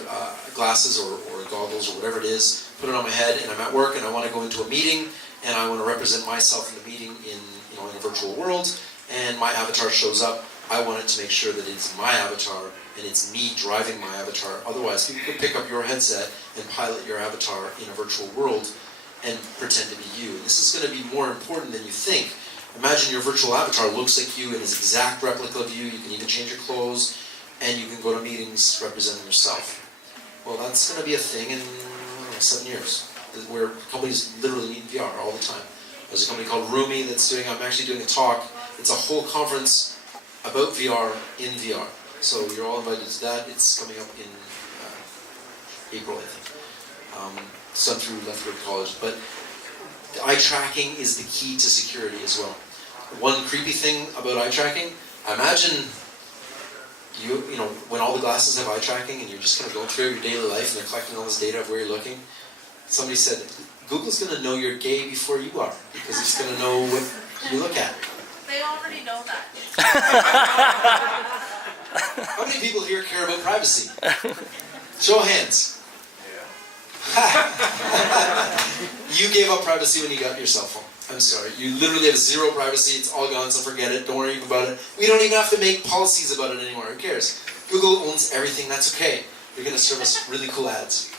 glasses or goggles or whatever it is, put it on my head, and I'm at work and I want to go into a meeting and I want to represent myself in the meeting in a virtual world, and my avatar shows up, I want it to make sure that it's my avatar and it's me driving my avatar. Otherwise, people could pick up your headset and pilot your avatar in a virtual world and pretend to be you. And this is going to be more important than you think. Imagine your virtual avatar looks like you and is an exact replica of you. You can even change your clothes, and you can go to meetings representing yourself. Well, that's going to be a thing in 7 years, where companies literally meet in VR all the time. There's a company called Rumi that's I'm actually doing a talk. It's a whole conference about VR in VR. So you're all invited to that. It's coming up in April, I think. It's done through Lethbridge College. But eye tracking is the key to security as well. One creepy thing about eye tracking, imagine when all the glasses have eye tracking and you're just kind of going through your daily life and they're collecting all this data of where you're looking. Somebody said, Google's going to know you're gay before you are, because it's going to know what you look at. They already know that. How many people here care about privacy? Show of hands. You gave up privacy when you got your cell phone. I'm sorry. You literally have zero privacy. It's all gone, so forget it. Don't worry about it. We don't even have to make policies about it anymore. Who cares? Google owns everything. That's okay. They're going to serve us really cool ads.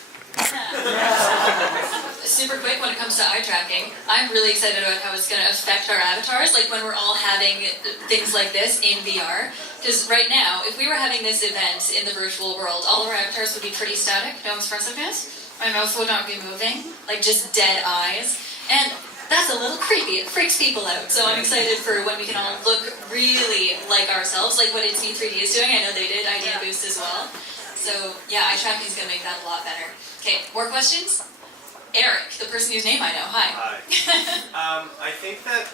Super quick, when it comes to eye tracking, I'm really excited about how it's going to affect our avatars, like when we're all having things like this in VR. Because right now, if we were having this event in the virtual world, all of our avatars would be pretty static, no expressiveness. My mouth would not be moving, like just dead eyes. And That's a little creepy. It freaks people out. So I'm excited for when we can all look really like ourselves, like what It's Me 3D is doing. I know they did Idea Boost as well. So yeah, eye tracking is going to make that a lot better. Okay, more questions? Eric, the person whose name I know. Hi. Hi. I think that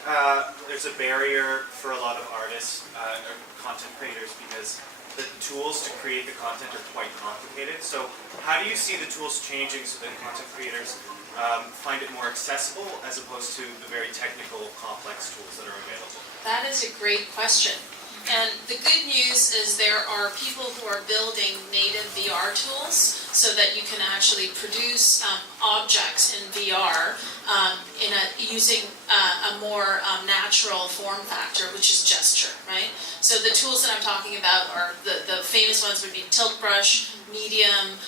there's a barrier for a lot of artists or content creators because the tools to create the content are quite complicated. So how do you see the tools changing so that content creators find it more accessible as opposed to the very technical, complex tools that are available? That is a great question. And the good news is there are people who are building native VR tools so that you can actually produce objects in VR using a more natural form factor, which is gesture, right? So the tools that I'm talking about are the famous ones would be Tilt Brush, Medium.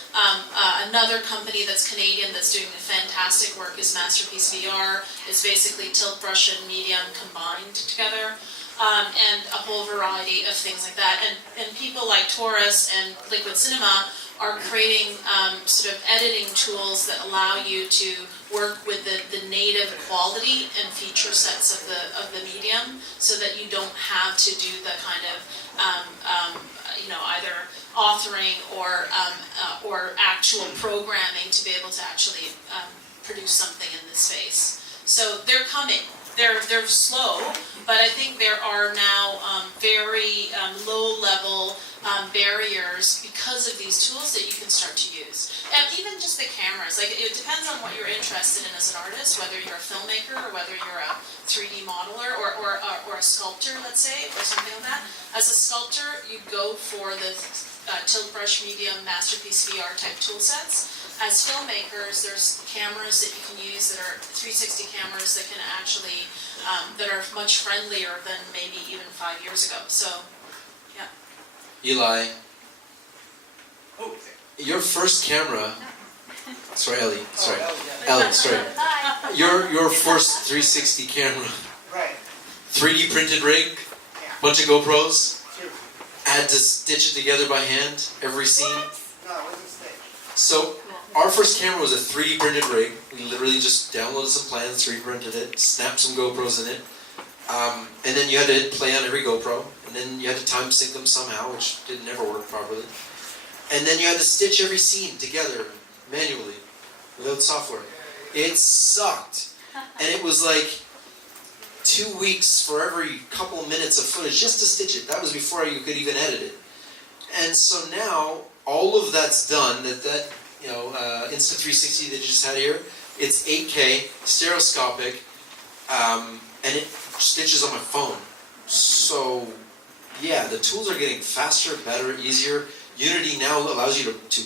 Another company that's Canadian that's doing fantastic work is Masterpiece VR. It's basically Tilt Brush and Medium combined together. And a whole variety of things like that. And people like Torus and Liquid Cinema are creating sort of editing tools that allow you to work with the native quality and feature sets of the medium, so that you don't have to do the kind of either authoring or actual programming to be able to actually produce something in this space. So they're coming. They're slow, but I think there are now very low-level barriers because of these tools that you can start to use. And even just the cameras, like it depends on what you're interested in as an artist, whether you're a filmmaker or whether you're a 3D modeler or a sculptor, let's say, or something like that. As a sculptor, you go for the Tilt Brush, Medium, Masterpiece VR type tool sets. As filmmakers, there's cameras that you can use that are 360 cameras that can actually, that are much friendlier than maybe even 5 years ago. So, yeah. Eli, your first camera, sorry Ellie, sorry, Ellie, sorry. Your first 360 camera, Right. 3D printed rig, bunch of GoPros, had to stitch it together by hand, every scene. No, it wasn't staged. So, our first camera was a 3D printed rig. We literally just downloaded some plans, 3D printed it, snapped some GoPros in it, and then you had to play on every GoPro, and then you had to time sync them somehow, which didn't never work properly. And then you had to stitch every scene together manually, without software. It sucked. And it was like 2 weeks for every couple of minutes of footage just to stitch it. That was before you could even edit it. And so now, all of that's done, that Insta360 that you just had here, it's 8K, stereoscopic, and it stitches on my phone. So, yeah, the tools are getting faster, better, easier. Unity now allows you to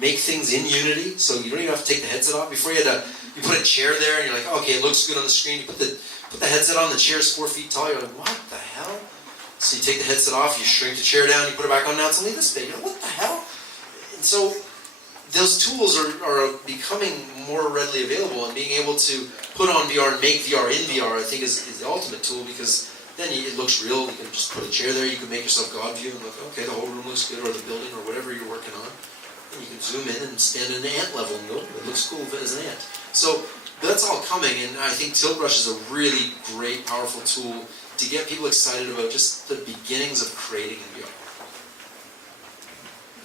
make things in Unity, so you don't even have to take the headset off. Before you put a chair there, and you're like, okay, it looks good on the screen. You put the headset on, the chair's 4 feet tall. You're like, what the hell? So you take the headset off, you shrink the chair down, you put it back on. Now it's only this big. You're like, what the hell? And so those tools are becoming more readily available, and being able to put on VR and make VR in VR, I think, is the ultimate tool, because then it looks real. You can just put a chair there, you can make yourself God view and look, okay, the whole room looks good, or the building, or whatever you're working on. And you can zoom in and stand at an ant level and go, it looks cool as an ant. So that's all coming, and I think Tilt Brush is a really great, powerful tool to get people excited about just the beginnings of creating in VR.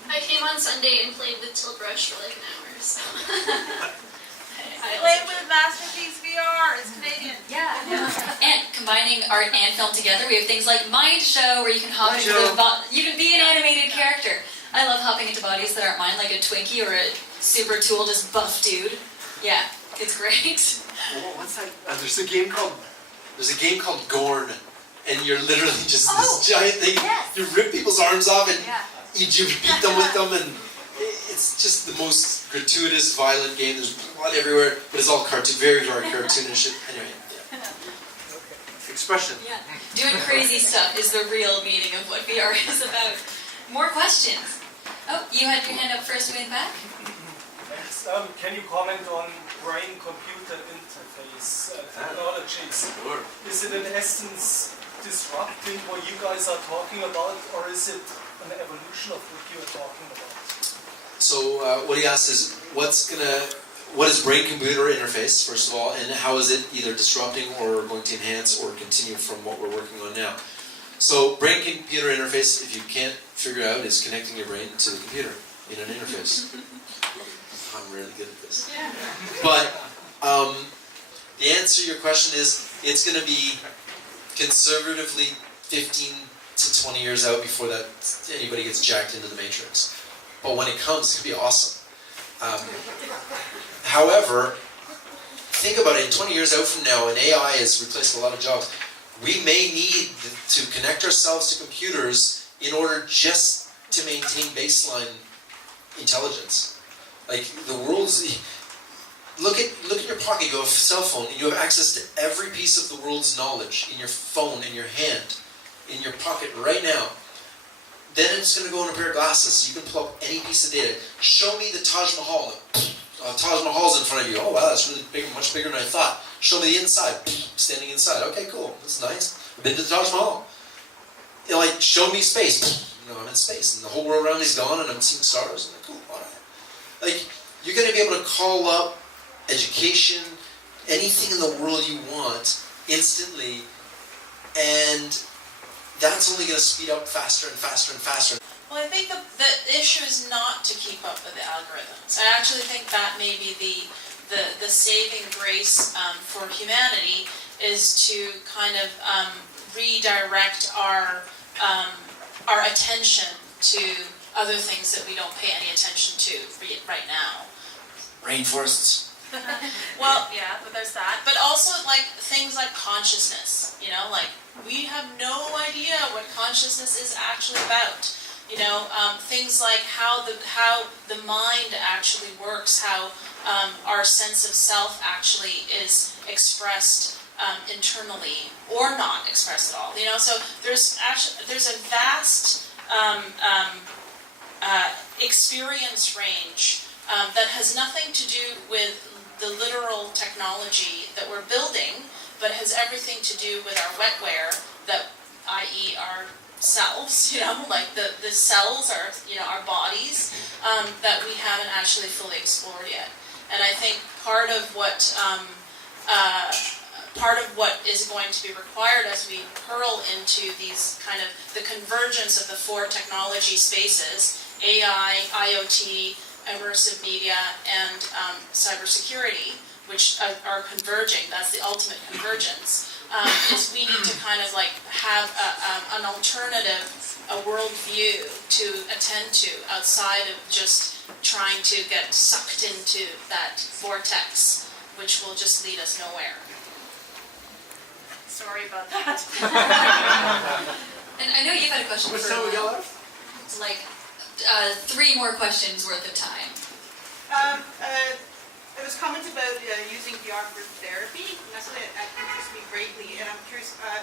I came on Sunday and played with Tilt Brush for like an hour, so. I played with Masterpiece VR, it's Canadian. Yeah. And combining art and film together, we have things like Mind Show, where you can hop into you can be an animated character. I love hopping into bodies that aren't mine, like a Twinkie or a super tool, just buff dude. Yeah, it's great. What's that? There's a game called Gorn, and you're literally just this giant thing. Yes. You rip people's arms off and you beat them with them, and it's just the most gratuitous, violent game. There's blood everywhere, but it's all very, very cartoonish. Anyway, yeah. Expression. Yeah. Doing crazy stuff is the real meaning of what VR is about. More questions? Oh, you had your hand up first, way in the back. Yes, can you comment on brain-computer interface technologies? Sure. Is it in essence disrupting what you guys are talking about, or is it an evolution of what you are talking about? So what he asks is, what is brain-computer interface, first of all, and how is it either disrupting or going to enhance or continue from what we're working on now? So brain-computer interface, if you can't figure out, is connecting your brain to the computer in an interface. I'm really good at this. Yeah. But the answer to your question is, it's going to be conservatively 15 to 20 years out before that anybody gets jacked into the matrix. But when it comes, it's going to be awesome. However, think about it, 20 years out from now, and AI has replaced a lot of jobs, we may need to connect ourselves to computers in order just to maintain baseline intelligence. Like, the world's... Look at your pocket, you have a cell phone, and you have access to every piece of the world's knowledge in your phone, in your hand, in your pocket right now. Then it's going to go in a pair of glasses, so you can pull up any piece of data. Show me the Taj Mahal. Taj Mahal's in front of you. Oh wow, that's really big, much bigger than I thought. Show me the inside. Standing inside. Okay, cool. This is nice. I've been to the Taj Mahal. You know, like, show me space. You know, I'm in space, and the whole world around me is gone, and I'm seeing stars. And I'm cool. All right. Like, you're going to be able to call up education, anything in the world you want instantly, and that's only going to speed up faster and faster and faster. Well, I think the issue is not to keep up with the algorithms. I actually think that may be the saving grace for humanity is to kind of redirect our attention to other things that we don't pay any attention to right now. Rainforests. Well, yeah, but there's that. But also, like, things like consciousness, you know, like, we have no idea what consciousness is actually about. You know, things like how the mind actually works, how our sense of self actually is expressed internally or not expressed at all. You know, so there's a vast experience range that has nothing to do with the literal technology that we're building, but has everything to do with our wetware, that, i.e. our cells, you know, like the cells are, you know, our bodies, that we haven't actually fully explored yet. And I think part of what is going to be required as we hurl into these kind of the convergence of the four technology spaces, AI, IoT, immersive media, and cybersecurity, which are converging, that's the ultimate convergence, is we need to kind of like have an alternative, a worldview to attend to outside of just trying to get sucked into that vortex, which will just lead us nowhere. Sorry about that. And I know you've had a question What's for that we a while. got left? It's like 3 more questions worth of time. There was comments about using VR for therapy, and that's something that interests me greatly, and I'm curious, I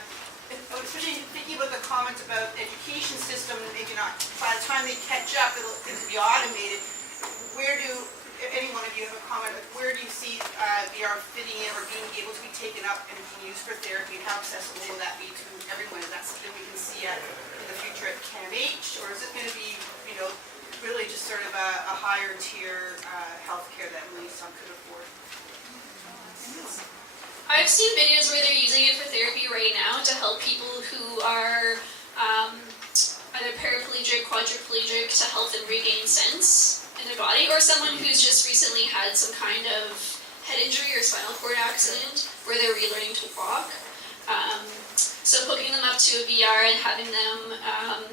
was especially thinking about the comments about education system, maybe not, by the time they catch up, things will be automated. Where do, if any one of you have a comment, where do you see VR fitting in or being able to be taken up and being used for therapy, and how accessible will that be to everyone? Is that something we can see in the future at CAMH, or is it going to be, you know, really just sort of a higher tier healthcare that only some could afford? I've seen videos where they're using it for therapy right now to help people who are either paraplegic, quadriplegic, to help them regain sense in their body, or someone who's just recently had some kind of head injury or spinal cord accident where they're relearning to walk. So hooking them up to a VR and having them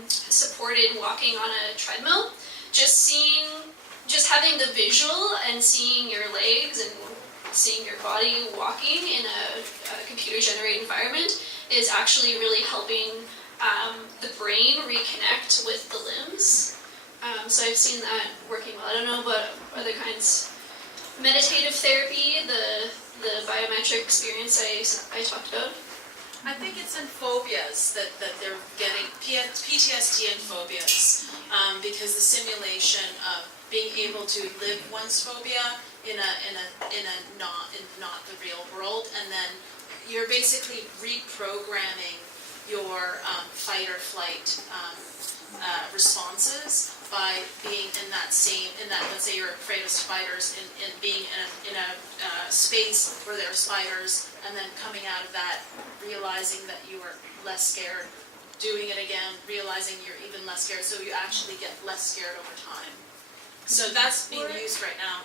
supported walking on a treadmill, just having the visual and seeing your legs and seeing your body walking in a computer-generated environment is actually really helping the brain reconnect with the limbs. So I've seen that working well. I don't know about other kinds. Meditative therapy, the biometric experience I talked about. I think it's in phobias that they're getting PTSD and phobias, because the simulation of being able to live one's phobia in not the real world, and then you're basically reprogramming your fight or flight responses by being in that, let's say you're afraid of spiders, in being in a space where there are spiders, and then coming out of that, realizing that you are less scared, doing it again, realizing you're even less scared, so you actually get less scared over time. So that's being used right now.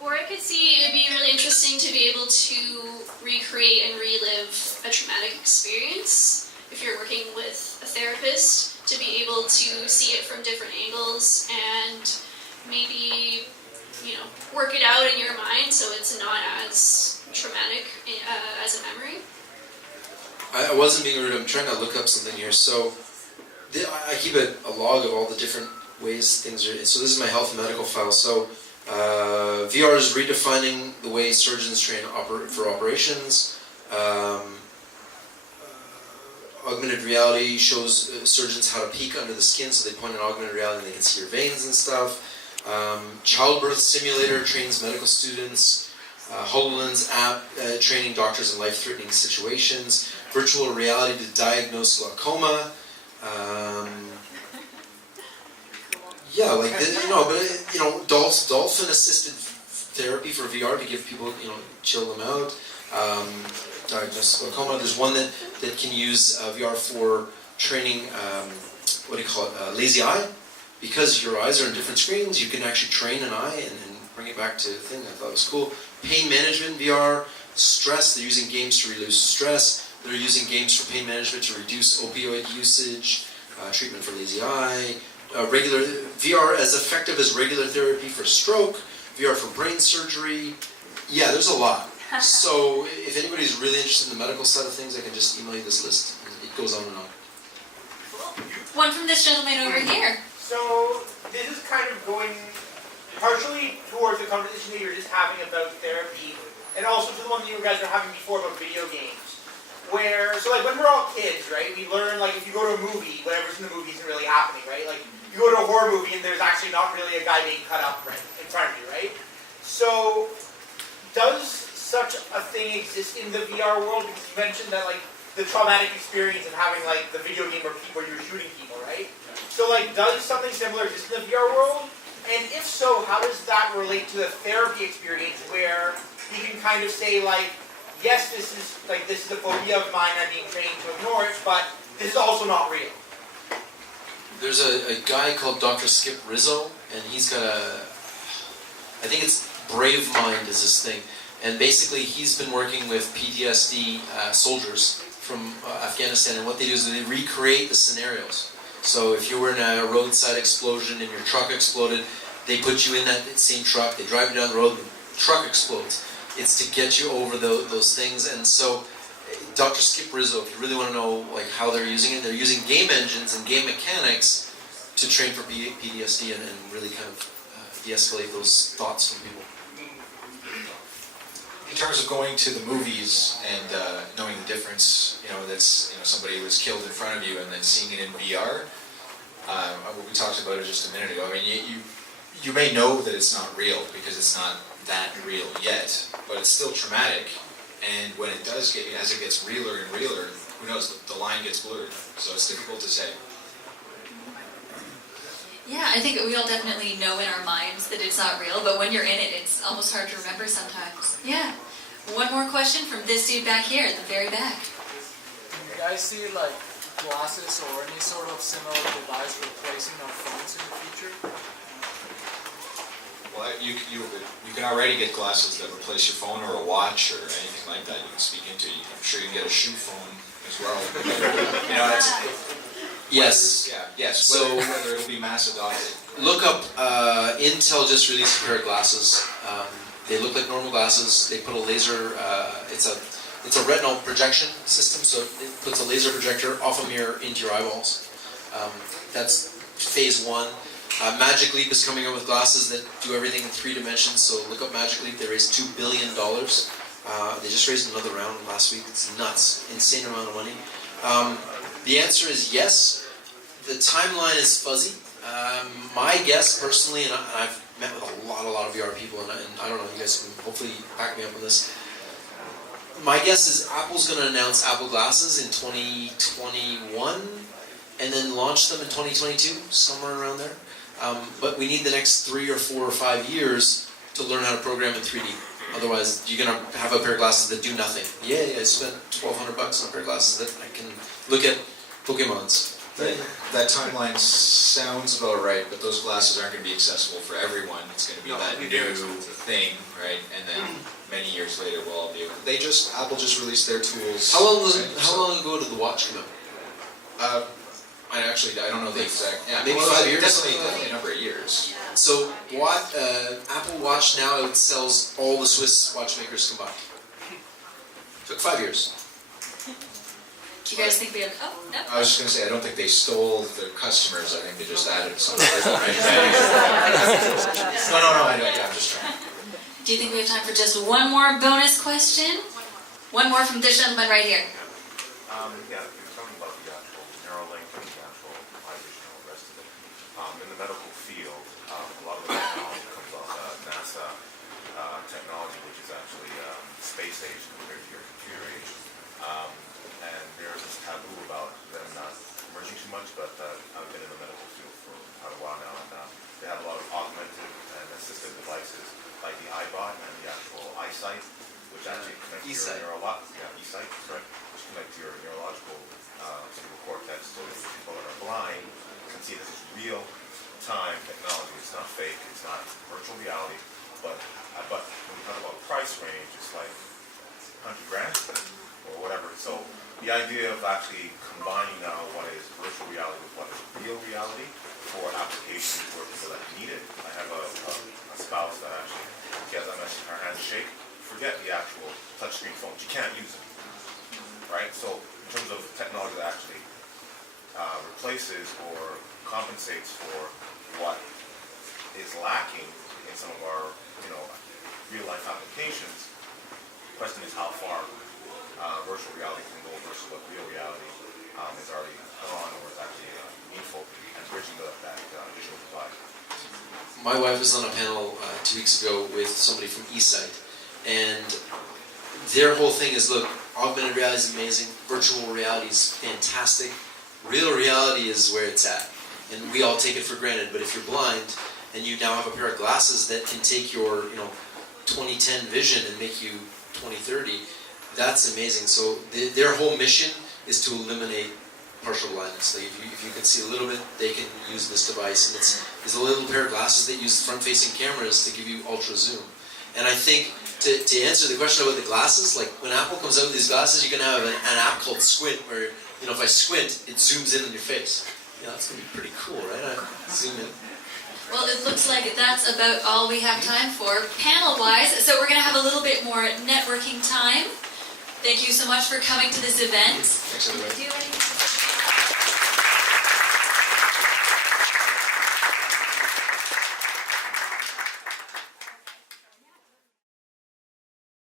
Or I could see it would be really interesting to be able to recreate and relive a traumatic experience. If you're working with a therapist, to be able to see it from different angles and maybe, work it out in your mind so it's not as traumatic as a memory. I wasn't being rude. I'm trying to look up something here. So I keep a log of all the different ways things are. So this is my health and medical file. So VR is redefining the way surgeons train for operations. Augmented reality shows surgeons how to peek under the skin, so they point an augmented reality and they can see your veins and stuff. Childbirth simulator trains medical students. HoloLens app training doctors in life-threatening situations. Virtual reality to diagnose glaucoma. Dolphin-assisted therapy for VR to give people, chill them out. Diagnose glaucoma. There's one that can use VR for training, lazy eye. Because your eyes are in different screens, you can actually train an eye and bring it back to the thing. I thought it was cool. Pain management VR. Stress, they're using games to reduce stress. They're using games for pain management to reduce opioid usage. Treatment for lazy eye. Regular VR as effective as regular therapy for stroke. VR for brain surgery. Yeah, there's a lot. So if anybody's really interested in the medical side of things, I can just email you this list. It goes on and on. One from this gentleman over here. So this is kind of going partially towards the conversation that you were just having about therapy, and also to the one that you guys were having before about video games. Where, so like when we're all kids, right, we learn, like if you go to a movie, whatever's in the movie isn't really happening, right? Like you go to a horror movie and there's actually not really a guy being cut up right in front of you, right? So does such a thing exist in the VR world? Because you mentioned that like the traumatic experience of having like the video game where you're shooting people, right? So like does something similar exist in the VR world? And if so, how does that relate to the therapy experience where you can kind of say like, yes, this is a phobia of mine, I'm being trained to ignore it, but this is also not real. There's a guy called Dr. Skip Rizzo, and he's got I think it's Brave Mind is his thing. And basically he's been working with PTSD soldiers from Afghanistan, and what they do is they recreate the scenarios. So if you were in a roadside explosion and your truck exploded, they put you in that same truck, they drive you down the road, the truck explodes. It's to get you over those things. And so Dr. Skip Rizzo, if you really want to know like how they're using it, they're using game engines and game mechanics to train for PTSD and really kind of de-escalate those thoughts from people. In terms of going to the movies and knowing the difference, somebody was killed in front of you and then seeing it in VR, we talked about it just a minute ago. I mean, you may know that it's not real because it's not that real yet, but it's still traumatic. And when it does as it gets realer and realer, who knows, the line gets blurred. So it's difficult to say. Yeah, I think we all definitely know in our minds that it's not real, but when you're in it, it's almost hard to remember sometimes. Yeah. One more question from this dude back here at the very back. Do you guys see like glasses or any sort of similar device replacing our phones in the future? Well, you can already get glasses that replace your phone or a watch or anything like that you can speak into. I'm sure you can get a shoe phone as well. Yes. Yeah, yes. So whether it'll be mass adopted. Look up, Intel just released a pair of glasses. They look like normal glasses. They put a laser, it's a retinal projection system, so it puts a laser projector off a mirror into your eyeballs. That's phase one. Magic Leap is coming out with glasses that do everything in 3 dimensions, so look up Magic Leap. They raised $2 billion. They just raised another round last week. It's nuts. Insane amount of money. The answer is yes. The timeline is fuzzy. My guess, personally, and I've met with a lot of VR people, and I don't know, you guys can hopefully back me up on this. my guess is Apple's going to announce Apple Glasses in 2021 and then launch them in 2022, somewhere around there. But we need the next 3 or 4 or 5 years to learn how to program in 3D. Otherwise, you're going to have a pair of glasses that do nothing. Yeah, I spent $1,200 on a pair of glasses that I can look at Pokemons. That timeline sounds about right, but those glasses aren't going to be accessible for everyone. It's going to be that new thing, right? And then many years later, we'll all be able. Apple just released their tools. How long ago did the watch come out? I don't know the exact. Yeah, maybe 5 years. Definitely a number of years. So Apple Watch now outsells all the Swiss watchmakers combined. Took 5 years. Do you guys think we have? Oh no. I was just going to say, I don't think they stole their customers. I think they just added something. No, I'm just trying. Do you think we have time for just one more bonus question? One more from this gentleman right here. Yeah, you're talking about the actual Neuralink and the actual eye vision and all the rest of it. In the medical field, a lot of the technology comes off NASA technology, which is actually space age compared to your computer age. And there's this taboo about them not merging too much, but I've been in the medical field for quite a while now, and they have a lot of augmented and assistive devices like the iBot and the actual eyesight, which actually connect to your eyesight, correct, which connect to your neurological cerebral cortex, so that people that are blind can see this is real-time technology. It's not fake, it's not virtual reality, but when we talk about price range, it's like $100 grand or whatever. So the idea of actually combining now what is virtual reality with what is real reality for applications where people that need it. I have a spouse that actually, she has MS, her hands shake. Forget the actual touchscreen phones. You can't use them, right? So in terms of technology that actually replaces or compensates for what is lacking in some of our, real life applications, the question is how far virtual reality can go versus what real reality is already on or is actually meaningful and bridging that digital divide. My wife was on a panel 2 weeks ago with somebody from eSight, and their whole thing is, look, augmented reality is amazing, virtual reality is fantastic, real reality is where it's at, and we all take it for granted. But if you're blind and you now have a pair of glasses that can take your 2010 vision and make you 2030, that's amazing. So their whole mission is to eliminate partial blindness. Like if you can see a little bit, they can use this device, and it's a little pair of glasses that use front-facing cameras to give you ultra zoom. And I think to answer the question about the glasses, like when Apple comes out with these glasses, you're gonna have an app called Squint, where if I squint, it zooms in on your face. That's gonna be pretty cool, right? I zoom in. Well, it looks like that's about all we have time for panel-wise. So we're gonna have a little bit more networking time. Thank you so much for coming to this event. Thanks, everybody. Do you have anything?